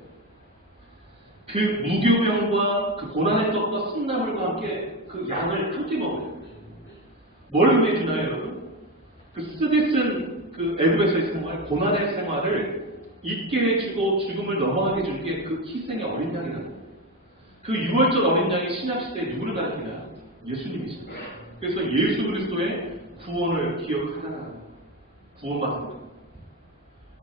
그 무교병과 그 고난의 떡과 쓴나물과 함께 그 양을 함께 먹어요. 뭘 위해 주나요, 여러분? 그 쓰디쓴 그 애굽에서의 생활, 고난의 생활을 잊게 해주고 죽음을 넘어가게 해준 게 그 희생의 어린 양이라는 거예요. 그 6월절 어린 양이 신약시대에 누구를 가리키냐? 예수님이십니다. 그래서 예수 그리스도의 구원을 기억하라. 구원받은 것.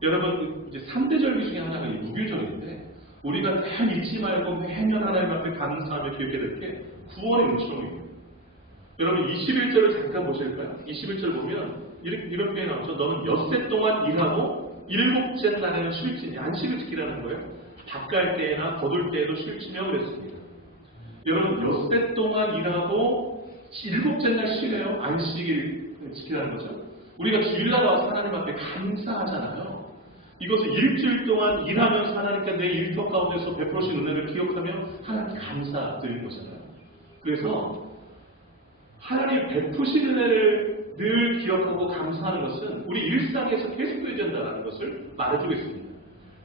여러분, 이제 3대 절기 중에 하나가 이 무교절인데, 우리가 늘 잊지 말고 매년 하나님 앞에 감사하며 기억해야 될 게 구원의 은총입니다. 여러분, 21절을 잠깐 보실까요? 21절 보면, 이렇게 나오죠. 너는 엿새 동안 일하고, 일곱째 날에는 쉴지니, 안식을 지키라는 거예요. 밭갈 때나 거둘 때에도 쉴지며 그랬습니다. 여러분, 엿새 동안 일하고, 일곱째 날 쉬래요. 안식일 지키라는 거죠. 우리가 주일날 와서 하나님 앞에 감사하잖아요. 이것을 일주일 동안 일하면서 하나님께 내 일터 가운데서 베푸신 은혜를 기억하며 하나님께 감사드리는 거잖아요. 그래서 하나님 베푸신 은혜를 늘 기억하고 감사하는 것은 우리 일상에서 계속돼야 된다는 것을 말해주겠습니다.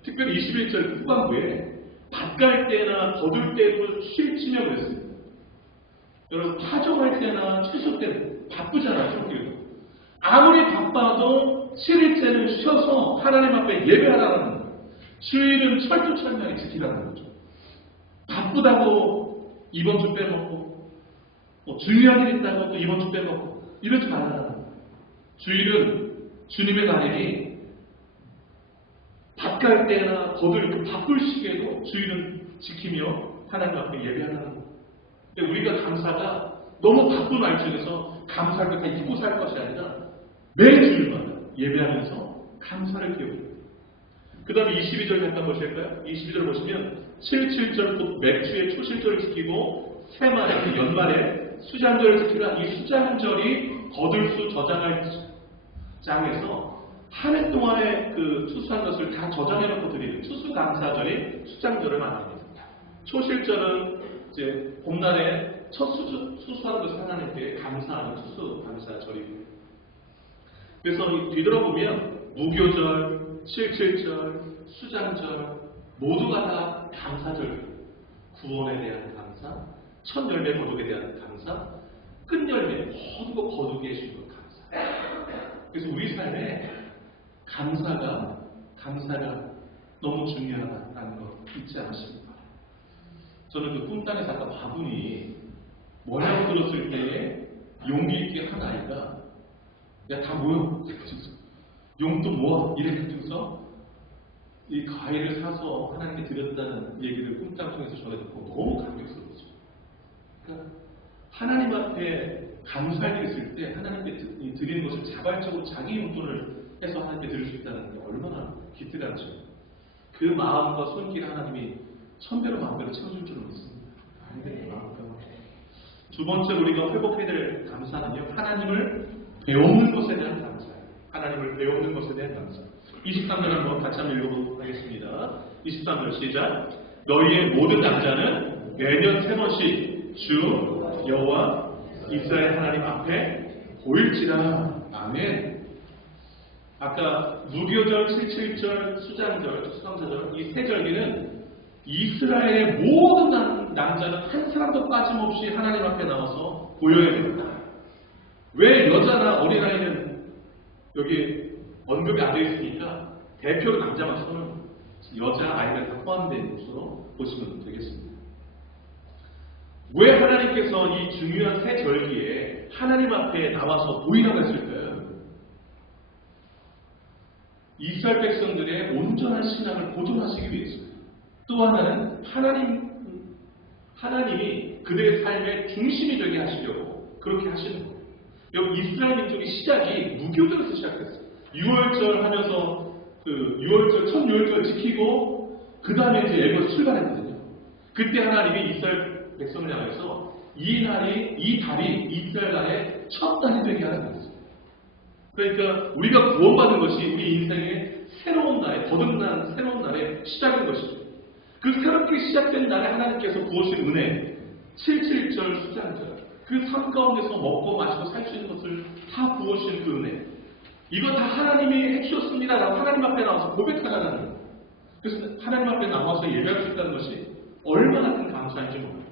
특별히 21절 후반부에 밭갈 때나 거둘 때도 쉴지며 그랬습니다. 여러분, 파종할 때나 추수 때는 바쁘잖아요. 아무리 바빠도 7일째는 쉬어서 하나님 앞에 예배하라는 거예요. 주일은 철두철미하게 지키라는 거죠. 바쁘다고 이번 주 빼먹고, 중요한 일 있다고 또 이번 주 빼먹고, 이러지 말라는 거예요. 주일은 주님의 날이니 밭갈 때나 거들 바쁠 시기에도 주일은 지키며 하나님 앞에 예배하라는 거예요. 근데 우리가 감사가 너무 바쁜 날 중에서 감사할 때 다 잊고 살 것이 아니라 매주일마다 예배하면서 감사를 기억해요. 그 다음에 22절 잠깐 보실까요? 22절 보시면 7.7절 곧 맥주의 초실절을 지키고 새말에 연말에 수장절을 지키라. 이 수장절이 거들수 저장할 장에서 한 해 동안에 그 추수한 것을 다 저장해놓고 드리는 추수감사절이 수장절을 말합니다. 초실절은 이제 봄날에 첫 수수한 것을 하나님께 감사하는 추수감사절입니다. 그래서 뒤돌아보면 무교절, 7.7절, 수장절 모두가 다 감사절, 구원에 대한 감사, 첫 열매 거두게 대한 감사, 끝 열매 모두가 거두게 해주는 것 감사. 그래서 우리 삶에 감사가 너무 중요하다는 거 잊지 않으시기 바랍니다. 저는 그 꿈땅에서 아까 바구니 뭐라고 들었을 때에 용기 있게 한 아이가 야, 다 모여. 용돈 모아. 이래서 이 과일을 사서 하나님께 드렸다는 얘기를 꿈땅 통해서 전해 듣고 너무 감격스러웠죠. 그러니까 하나님 앞에 감사할 일이 있을 때 하나님께 드리는 것을 자발적으로 자기 용돈을 해서 하나님께 드릴 수 있다는 게 얼마나 기특한지. 그 마음과 손길을 하나님이 천배로 만배로 채워줄 줄은 믿습니다. 두 번째 우리가 회복해야 될 감사는요. 하나님을 배우는 것에 대한 감사예요. 하나님을 배우는 것에 대한 감사. 23절 한번 같이 한번 읽어보도록 하겠습니다. 23절 시작. 너희의 모든 남자는 매년 세 번씩 주 여호와 이스라엘 하나님 앞에 보일지라. 아멘. 아까 무교절, 7.7절, 수장절, 수감사절 이 세 절기는 이스라엘의 모든 남자는 한 사람도 빠짐없이 하나님 앞에 나와서 보여야 됩니다. 왜 여자나 어린아이는 여기 언급이 안 되어 있으니까 대표로 남자만 서는 여자, 아이가 다 포함된 것으로 보시면 되겠습니다. 왜 하나님께서 이 중요한 세 절기에 하나님 앞에 나와서 보이라고 했을까요? 이스라엘 백성들의 온전한 신앙을 보존하시기 위해서요. 또 하나는 하나님이 그들의 삶의 중심이 되게 하시려고 그렇게 하시는 거예요. 여기 이스라엘 민족의 시작이 무교절에서 시작됐어요. 6월절 하면서 첫 6월절 지키고 그 다음에 이제 애굽에서 출발했거든요. 그때 하나님이 이스라엘 백성을 향해서 이 달이 이스라엘 나라의 첫 달이 되게 하는 거였어요. 그러니까 우리가 구원받은 것이 우리 인생의 새로운 날에 거듭난 새로운 날의 시작인 것이죠. 그 새롭게 시작된 날에 하나님께서 부어주신 은혜, 77절 수장절, 그 삶 가운데서 먹고 마시고 살 수 있는 것을 다 부어주신 그 은혜, 이거 다 하나님이 해주셨습니다 라고 하나님 앞에 나와서 고백하라는 거예요. 그래서 하나님 앞에 나와서 예배할 수 있다는 것이 얼마나 큰 감사인지 몰라요.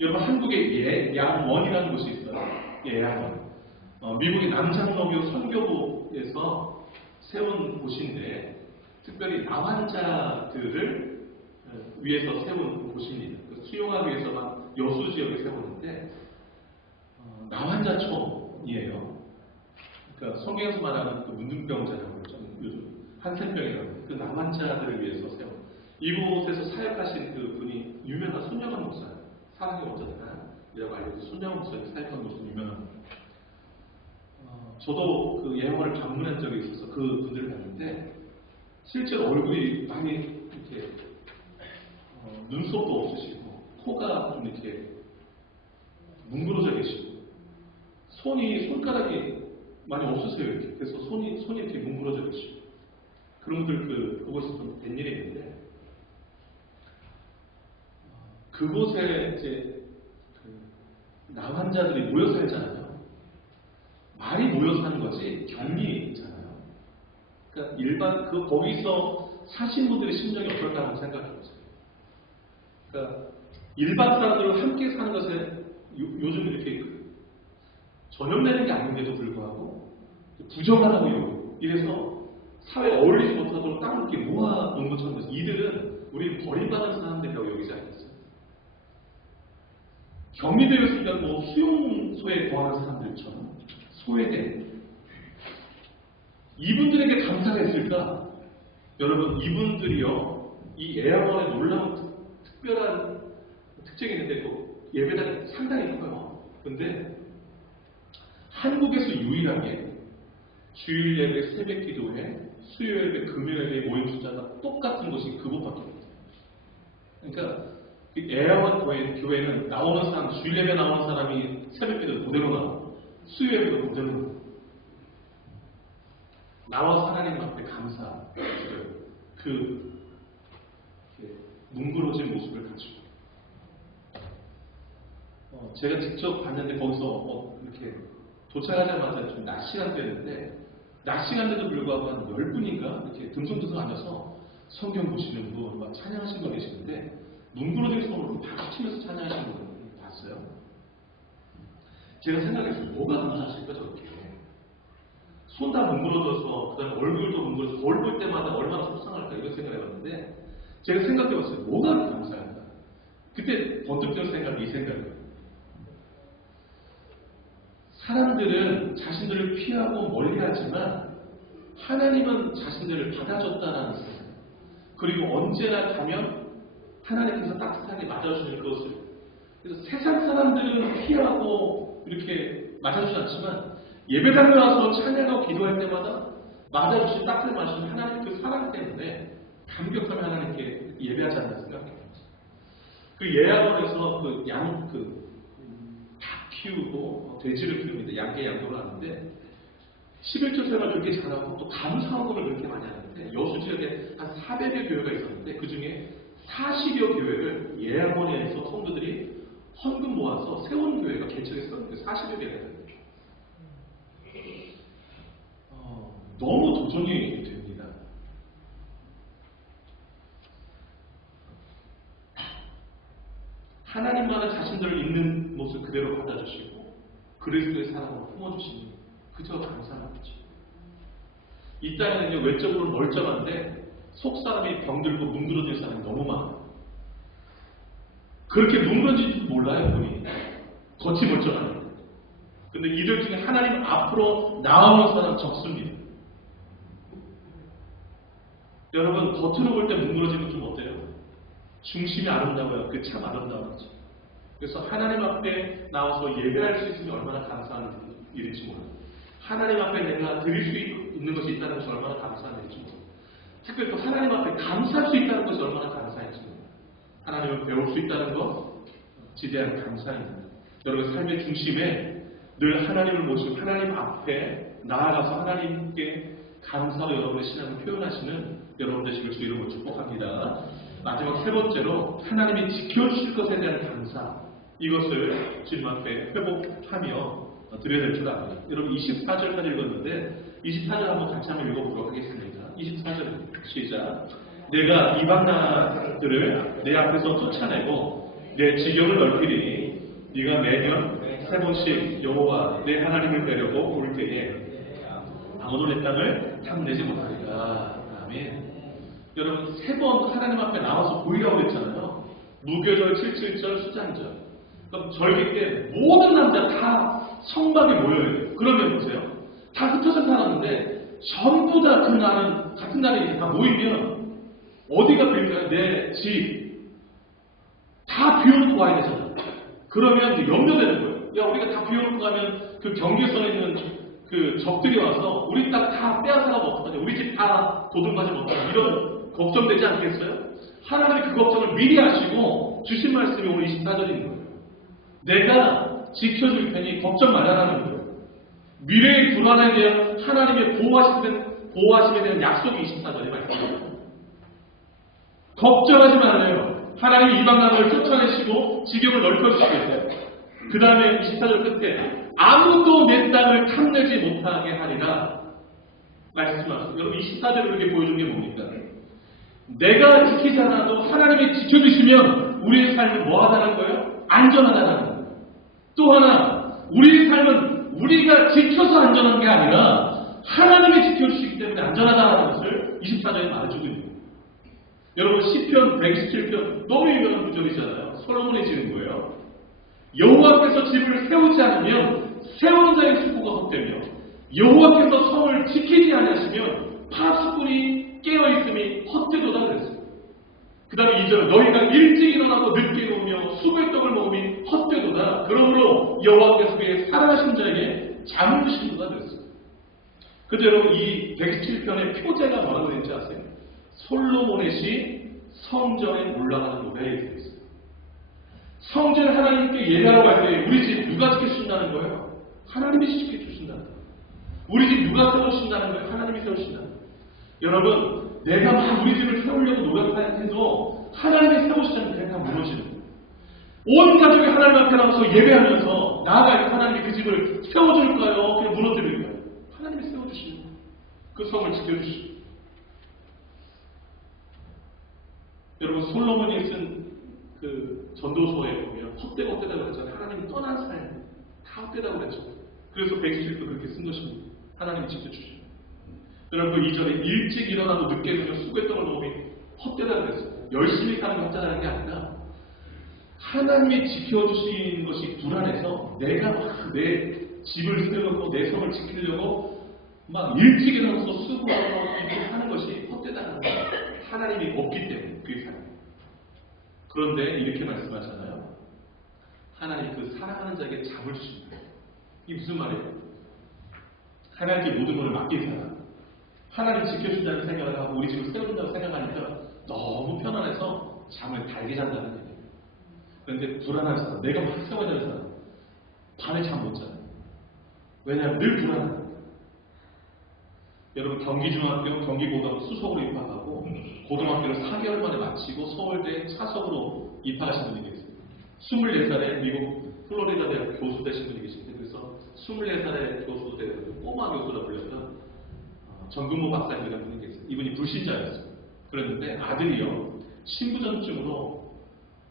여러분, 한국에 예양원이라는 곳이 있어요. 예양원. 미국의 남장로교 선교부에서 세운 곳인데, 특별히 나환자들을 위해서 세운 곳입니다. 수용하기 위해서만 여수 지역에 세웠는데, 나환자촌이에요. 그러니까 성경에서 말하는 그 문둥병자라고 그러죠. 요즘 한센병이라고. 그 나환자들을 위해서 세운. 이곳에서 사역하신 그 분이 유명한 손영환 목사예요. 사랑의 원자들이라고 알려진 손영환 목사님 사역한 곳은 유명합니다. 저도 그 예원을 방문한 적이 있어서 그 분들을 봤는데, 실제로 얼굴이 많이 이렇게 눈썹도 없으시고 코가 좀 이렇게 뭉그러져 계시고 손가락이 많이 없으세요. 이렇게. 그래서 손이 이렇게 뭉그러져 계시고 그런 분들 그곳에서 좀 된 일이 있는데, 그곳에 이제 남환자들이 모여 살잖아요. 말이 모여 사는 거지 격리잖아요. 그러니까 거기서 사신 분들의 심정이 어떨까 하는 생각이 들었어요. 그러니까 일반 사람들과 함께 사는 것에 요즘 이렇게 전염되는 게 아닌데도 불구하고 부정하다고 여기고 이래서 사회에 어울리지 못하도록 딱 이렇게 모아놓은 것처럼 돼서 이들은 우리 버림받은 사람들이라고 여기지 않겠어요. 격리되어 있으니까 뭐 수용소에 거하는 사람들처럼 소외된 이분들에게 감사가 있을까? 여러분, 이분들이요, 이 예양원의 놀라운 특별한 특징이 있는데 그 예배당이 상당히 커요. 근데 한국에서 유일하게 주일 예배, 새벽 기도회, 수요 예배, 금요 예배 모임 숫자가 똑같은 곳이 그곳밖에 없어요. 그러니까 예양원 교회는 나오는 사람, 주일 예배 나오는 사람이 새벽 기도 그대로 나오고 수요 예배도 그대로 나오고 나와서 하나님 앞에 감사드려요. 그 뭉그러진 모습을 가지고 제가 직접 봤는데 거기서 이렇게 도착하자마자 좀 낮 시간대였는데 낮 시간대도 불구하고 한 10분인가 이렇게 듬성듬성 앉아서 성경 보시는 분, 막 찬양하시는 분 계시는데 뭉그러진 손으로 박수 치면서 찬양하시는 분 봤어요. 제가 생각했어요. 뭐가 감사하실까 저렇게. 손 다 뭉그러져서 그다음에 얼굴도 뭉그러져서 거울 볼 때마다 얼마나 속상할까 이런 생각을 해봤는데 제가 생각해봤어요. 뭐가 감사할까? 그때 번뜩 든 생각이 이 생각이에요. 사람들은 자신들을 피하고 멀리하지만 하나님은 자신들을 받아줬다는 생각. 그리고 언제나 가면 하나님께서 따뜻하게 맞아주실 것을. 그래서 세상 사람들은 피하고 이렇게 맞아주지 않지만 예배당에 와서 찬양하고 기도할 때마다 맞아주신 따뜻하게 맞아주신 하나님 그 사랑 때문에 감격하며 하나님께 예배하지 않나 생각해요. 그 예양원에서 닭 키우고 돼지를 키웁니다. 양계 양도를 하는데 11조 생활 그렇게 잘하고 또 감사원을 그렇게 많이 하는데 여수 지역에 한 400여 교회가 있었는데 그 중에 40여 교회를 예양원에서 성도들이 헌금 모아서 세운 교회가 개척했어요. 40여 개가 있어요. 너무 도전이 됩니다. 하나님만은 자신들을 있는 모습 그대로 받아주시고 그리스도의 사랑으로 품어주시니 그저 감사한 거죠. 이 땅에는 외적으로는 멀쩡한데 속사람이 병들고 뭉그러진 사람이 너무 많아요. 그렇게 뭉그러진지도 몰라요, 본인이. 겉이 멀쩡한데. 근데 이들 중에 하나님 앞으로 나오는 사람 적습니다. 여러분, 겉으로 볼 때 뭉그러지면 좀 어때요? 중심이 아름다워요. 그 참 아름다운 거죠. 그래서 하나님 앞에 나와서 예배할 수 있으면 얼마나 감사한 일일지 몰라요. 하나님 앞에 내가 드릴 수 있는 것이 있다는 것이 얼마나 감사한 일일지 몰라요. 특별히 또 하나님 앞에 감사할 수 있다는 것이 얼마나 감사할지 몰라요. 하나님을 배울 수 있다는 것, 지대한 감사입니다. 여러분 삶의 중심에 늘 하나님을 모시고 하나님 앞에 나아가서 하나님께 감사로 여러분의 신앙을 표현하시는 여러분 되시길 주 이름으로 축복합니다. 마지막 세 번째로 하나님이 지켜주실 것에 대한 감사, 이것을 주님 앞에 회복하며 드려야 될 줄 압니다. 여러분 24절까지 읽었는데 24절 한번 같이 한번 읽어보도록 하겠습니다. 24절 시작. 내가 이방 나라들을 내 앞에서 쫓아내고 내 지경을 넓히리니 네가 매년 세 번씩 여호와 내 하나님을 뵈려고 올 때에 아무도 내 땅을 탐내지 못하리라. 아멘. 여러분 세 번 하나님 앞에 나와서 보이라고 했잖아요. 무교절, 77절, 수장절. 그럼 절기 때 모든 남자 다 성막에 모여요. 그러면 보세요. 다 흩어져 살았는데 전부 다 그 날은 같은 날에 다 모이면 어디가 빌까요? 내 집 다 비워놓고 와야 되잖아. 그러면 이제 염려되는 거예요. 야, 우리가 다 비워놓고 가면 그 경계선에 있는 그 적들이 와서 우리 땅 다 빼앗아가면 어떡하냐, 우리 집 다 도둑맞으면 어떡하냐, 이런 걱정되지 않겠어요? 하나님이 그 걱정을 미리 하시고 주신 말씀이 오늘 24절인 거예요. 내가 지켜줄 테니 걱정 말라라는 거예요. 미래의 불안에 대한 하나님의 보호하심에 대한 약속이 24절에 말씀입니다. 걱정하지 말아요. 하나님이 이방 나라를 쫓아내시고 지경을 넓혀주시겠어요. 그 다음에 24절 끝에 아무도 내 땅을 탐내지 못하게 하리라 말씀하셨어요. 여러분 24절을 이렇게 보여준 게 뭡니까? 내가 지키지 않아도 하나님이 지켜주시면 우리의 삶은 뭐하다는 거예요? 안전하다는 거예요. 또 하나, 우리의 삶은 우리가 지켜서 안전한 게 아니라 하나님이 지켜주시기 때문에 안전하다는 것을 24절에 말해주고 있는 거예요. 여러분 시편 127편 너무 유명한 구절이잖아요. 솔로몬이 지은 거예요. 여호와께서 집을 세우지 않으면 세우는 자의 수고가 헛되며 여호와께서 성을 지키지 아니하시면 파수꾼이 깨어있음이 헛되도다 그랬어요. 그 다음에 2절 너희가 일찍 일어나고 늦게 누우며 수고의 떡을 먹음이 헛되도다. 그러므로 여호와께서 그의 사랑하신 자에게 잠을 주신도다 그랬어요. 근데 여러분 이 117편의 표제가 뭐라고 되는지 아세요? 솔로몬의 시 성전에 올라가는 노래에 되어 있어요. 성전 하나님께 예배하라고 할 때 우리 집 누가 지켜주신다는 거예요? 하나님이 지켜주신다는 거예요. 우리 집 누가 세워주신다는 거예요? 하나님이 세워주신다는 거예요. 여러분 내가 막 우리 집을 세우려고 노력해도 하나님이 세우시자면 그냥 다 무너지는 거예요. 온 가족이 하나님 앞에 나와서 예배하면서 나아갈 때 하나님이 그 집을 세워줄까요? 그냥 무너뜨릴까요? 하나님이 세워주시는 거예요. 그 성을 지켜주시고. 여러분 솔로몬이 쓴 그 전도서에 보면 헛되고 헛되다고 그랬잖아요. 하나님이 떠난 삶 다 헛되다고 그랬죠. 그래서 117도 그렇게 쓴 것입니다. 하나님이 지켜주시고. 여러분 그 2절에 일찍 일어나도 늦게 누우면 수고의 떡을 먹으면 헛되다 그랬어요. 열심히 사는 게 헛되다는 게 아니라 하나님이 지켜주신 것이 불안해서 내가 막 내 집을 세우고 내 성을 지키려고 막 일찍 일어나서 수고하고 이렇게 하는 것이 헛되다는 거예요. 하나님이 없기 때문에 그게 삶이에요. 그런데 이렇게 말씀하잖아요. 하나님이 그 사랑하는 자에게 잠을 주신다. 이게 무슨 말이에요? 하나님께 모든 것을 맡긴 사람. 하나님 지켜준다는 생각을 하고 우리 집을 세워준다고 생각하니까 너무 편안해서 잠을 달게 잔다는 얘기예요. 그런데 불안한 사람, 내가 막 세워야 되는 사람, 밤에 잠 못 자요. 왜냐하면 늘 불안한 거예요. 여러분 경기중학교, 경기고등학교 수석으로 입학하고 고등학교를 4개월 만에 마치고 서울대 차석으로 입학하신 분이 계세요. 24살에 미국 플로리다 대학 교수 되신 분이 계신데 그래서 24살에 교수 되고 꼬마 교수라 불렸던 정근모 박사님이라는 분이 계세요. 이분이 불신자였어요. 그랬는데 아들이요 신부전증으로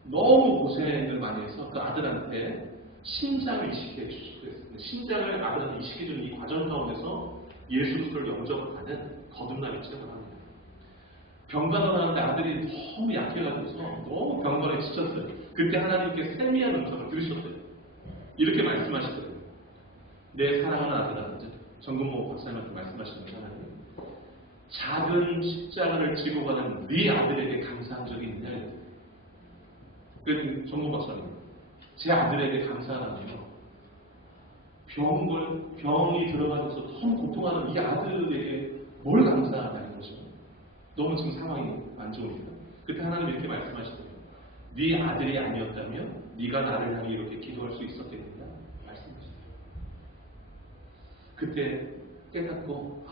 너무 고생을 많이 해서 그 아들한테 신장을 이식해 주시고 그랬어요. 신장을 아들한테 이식해주는 이 과정 가운데서 예수 그리스도를 영접하는 거듭남이 시작을 합니다. 병간호 하는데 아들이 너무 약해가지고서 너무 병건에 지쳤어요. 그때 하나님께 세미한 음성을 들으셨어요. 이렇게 말씀하시더라고요. 내 사랑하는 아들아, 정근모 박사님한테 말씀하시는 하나님, 작은 십자가를 지고 가는 네 아들에게 감사한 적이 있냐? 그랬더니 정근모 박사님, 제 아들에게 감사하다니요. 병이 들어가면서 너무 고통하는 이 아들에게 뭘 감사하냐는 것입니다. 너무 지금 상황이 안 좋으니까. 그때 하나님 이렇게 말씀하시더라고요. 네 아들이 아니었다면 네가 나를 향해 이렇게 기도할 수 있었겠느냐 말씀하시더라고요. 그때 깨닫고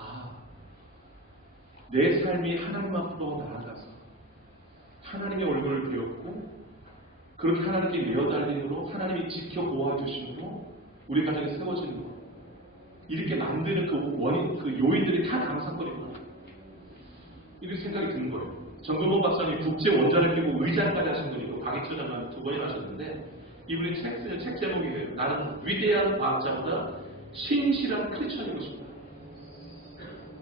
내 삶이 하나님 앞으로 나아가서 하나님의 얼굴을 배웠고 그렇게 하나님께 내어달림으로 하나님이 지켜 보호해 주심으로 우리 가정에 세워지는 것, 이렇게 만드는 그 원인, 그 요인들이 다 감사거리구나, 이렇게 생각이 드는 거예요. 정근봉 박사님 국제 원전을 끼고 의장까지 하신 분이고 박익철 장관 2번이나 하셨는데, 이분이 책 제목이에요. 나는 위대한 과학자보다 신실한 크리스천이고 싶다.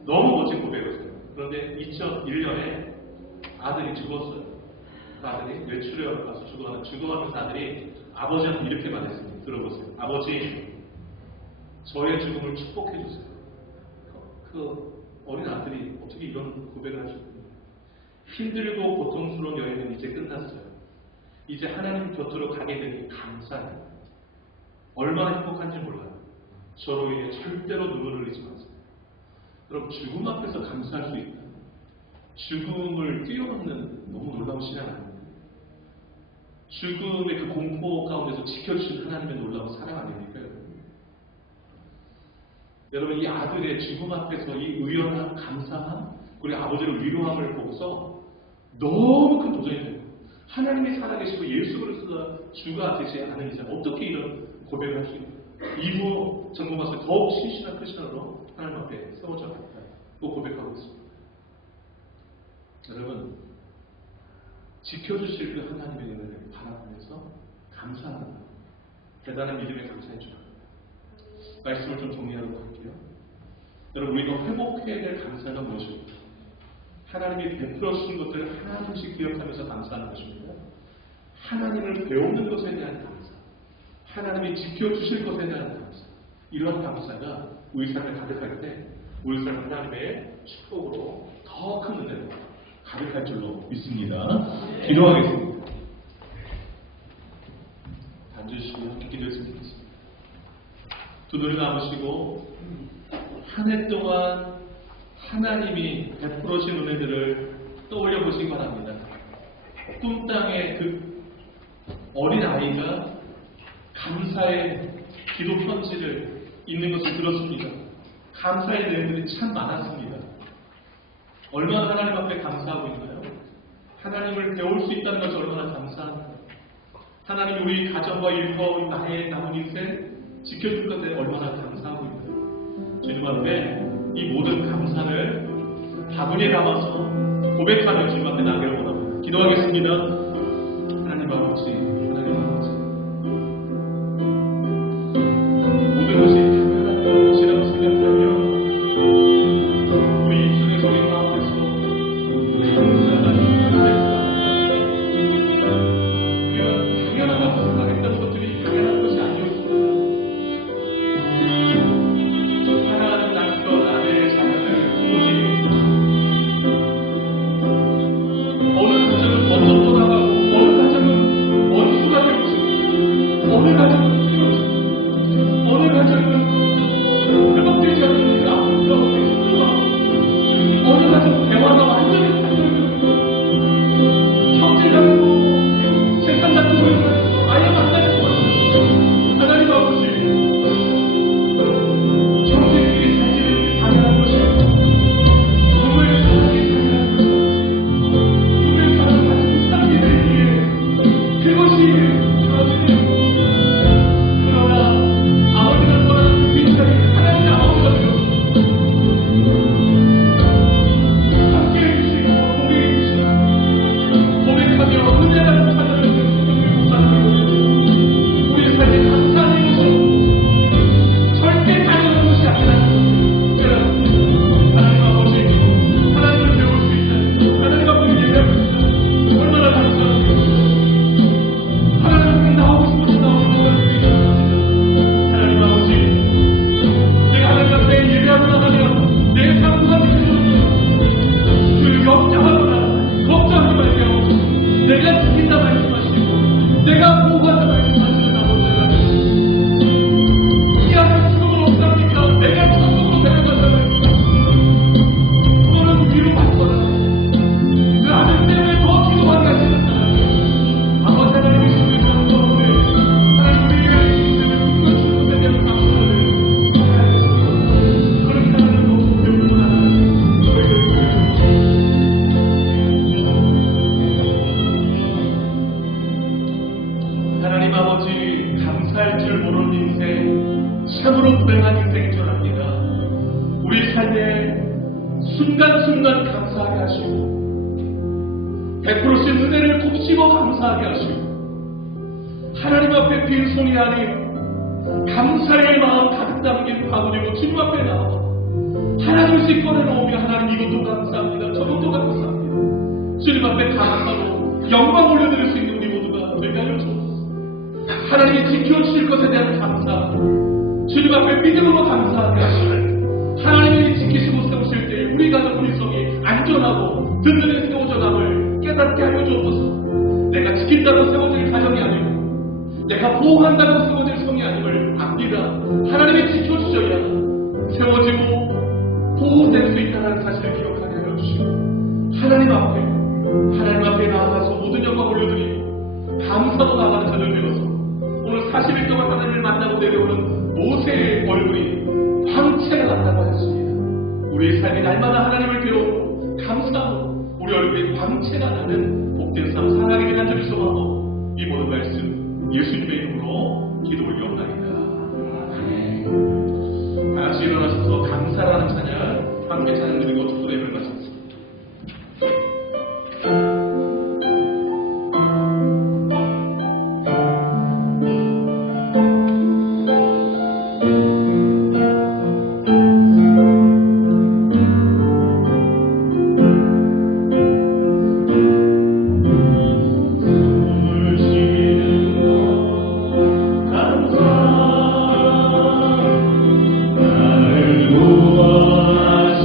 너무 멋진 고백이었어요. 그런데 2001년에 아들이 죽었어요. 그 아들이 뇌출혈 가서 죽어가면서 아들이 아버지한테 이렇게 말했습니다. 들어보세요. 아버지, 저의 죽음을 축복해 주세요. 그 어린 아들이 어떻게 이런 고백을 하실까요? 힘들고 고통스러운 여행은 이제 끝났어요. 이제 하나님 곁으로 가게 되니 감사해요. 얼마나 행복한지 몰라요. 저로 인해 절대로 눈물을 흘리지 마세요. 여러분, 죽음 앞에서 감사할 수 있다. 죽음을 뛰어넘는 너무 놀라운 신앙 아닙니까? 죽음의 그 공포 가운데서 지켜주신 하나님의 놀라운 사랑 아닙니까? 여러분, 이 아들의 죽음 앞에서 이 의연한 감사함, 우리 아버지를 위로함을 보고서 너무 큰 도전이 돼요. 하나님이 살아계시고 예수 그리스도가 주가 되지 않은 이상 어떻게 이런 고백을 할 수 있나요? 이후 전공가서 더욱 신실한 크리스천으로 하나님 앞에 세워져 갔다. 또 고백하고 있습니다. 여러분, 지켜주실 그 하나님의 은혜를 바라보면서 감사하는 대단한 믿음의 감사해 주라. 말씀을 좀 정리하도록 할게요. 여러분, 우리가 회복해야 될 감사가 무엇입니까? 하나님이 베풀어 주신 것들을 하나씩 기억하면서 감사하는 것입니다. 하나님을 배우는 것에 대한 감사, 하나님이 지켜주실 것에 대한 감사, 이러한 감사가 우리 삶에 가득할 때 우리 삶은 하나님의 축복으로 더 큰 은혜로 가득할 줄로 믿습니다. 기도하겠습니다. 앉으시고 함께 기도했으면 좋겠습니다. 두 눈을 감으시고 한 해 동안 하나님이 베풀어 주신 은혜들을 떠올려 보시기 바랍니다. 꿈땅의 그 어린 아이가 감사의 기도 편지를 읽는 것을 들었습니다. 감사의 내용들이 참 많았습니다. 얼마나 하나님 앞에 감사하고 있나요? 하나님을 배울 수 있다는 것이 얼마나 감사합니다. 하나님이 우리 가정과 일과 나의 남은 인생 지켜줄 것에 얼마나 감사하고 있나요? 주님 앞에 이 모든 감사를 바구니에 담아서 고백하는 주님 앞에 나기를 원합니다. 기도하겠습니다. 하나님 아버지, 하나님 아버지, 모든 것이 하나님 지나고 생각하며 우리 입술에서 우리 마음에서 감사가 우리가 당연하다고 생각했던 것들이 당연한 것이 아니었습니다. 사랑하는 남편, 아내의 자녀를 부모님, 어느 가정을 먼저 떠나가고 하나님 아버지 감사할 줄 모르는 인생, 참으로 불행한 인생인 줄 압니다. 우리 삶에 순간순간 감사하게 하시고 100%씩 은혜를 곱씹어 감사하게 하시고 하나님 앞에 빈손이 아닌 감사의 마음 가득 담긴 바구니로 주님 앞에 나와 하나님씩 꺼내놓으며 하나님 이것도 감사합니다. 저것도 감사합니다. 주님 앞에 감사로 영광 올려드릴 수 있는 우리 모두가 되게 하여 주옵소서. 하나님이 지켜주실 것에 대한 감사, 주님 앞에 믿음으로 감사하게 하시고 하나님이 지키시고 세우실 때 우리 가족 일성이 안전하고 든든히 세워져 남을 깨닫게 하여 주옵소서. 내가 지킨다고 세워질 가정이 아니고 내가 보호한다고 세워질 성이 아님을 압니다. 하나님이 지켜주셔야 세워지고 보호될 수 있다는 사실을 기억하게 하여 주시고 하나님 앞에 나아가서 모든 영광 올려드리고 감사로 나가는 저들 되어서 오늘 40일 동안 하나님을 만나고 내려오는 모세의 얼굴이 광채가 난다고 하였습니다. 우리의 삶이 날마다 하나님을 배우고 감사하고 우리 얼굴에 광채가 나는 복된 삶 살아가게 된 한절을 소망하고 이 모든 말씀 예수님의 이름으로 기도 올려옵나이다. 아멘. 다 같이 일어나셔서 감사라는 찬양 함께 찬양 드리고 축도 예배를 마치겠습니다. 나를 구원하시고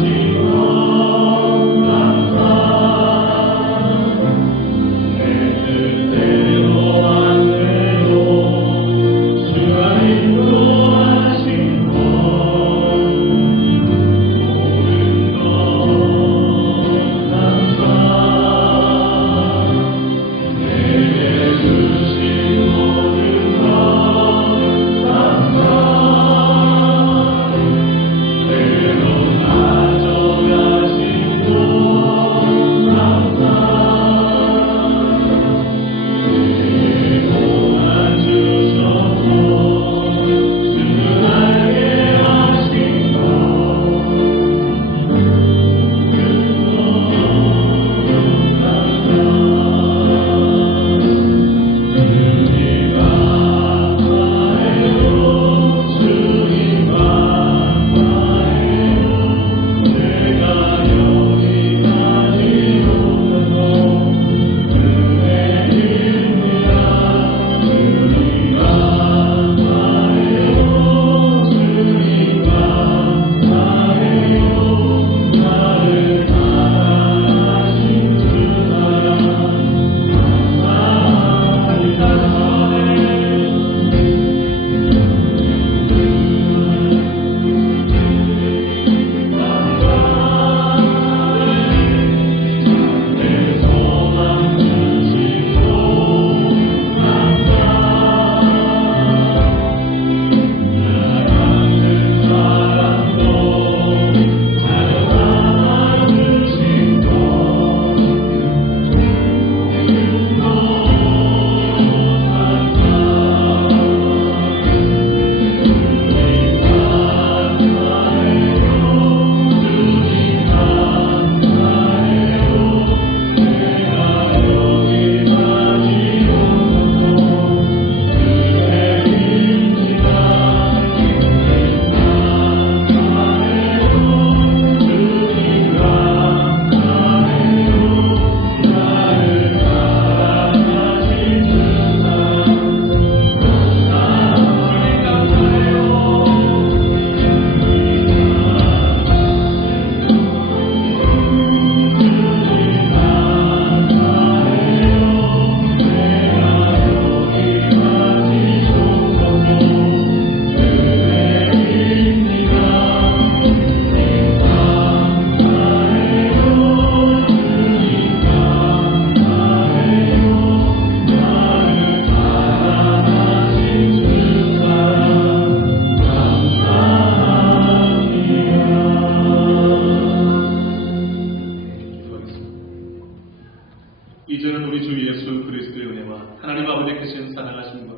계신 사랑하신 것,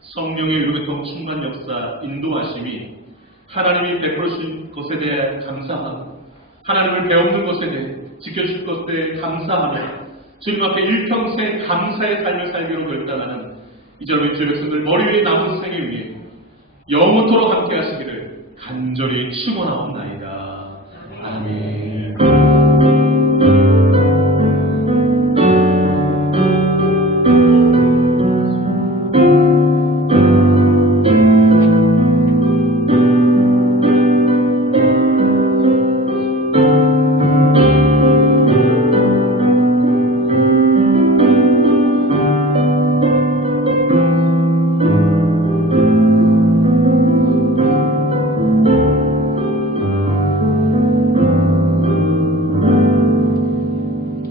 성령의 유교통 충만 역사, 인도하심이 하나님이 베풀어주신 것에 대해 감사하고 하나님을 배우는 것에 대해 지켜주실 것에 대해 감사하며 주님 앞에 일평생 감사의 삶을 살기로 결단하는 이 젊은 주의 백성들 머리 위에 남은 생을 위해 영원토록 함께 하시기를 간절히 축원하옵나이다. 아멘.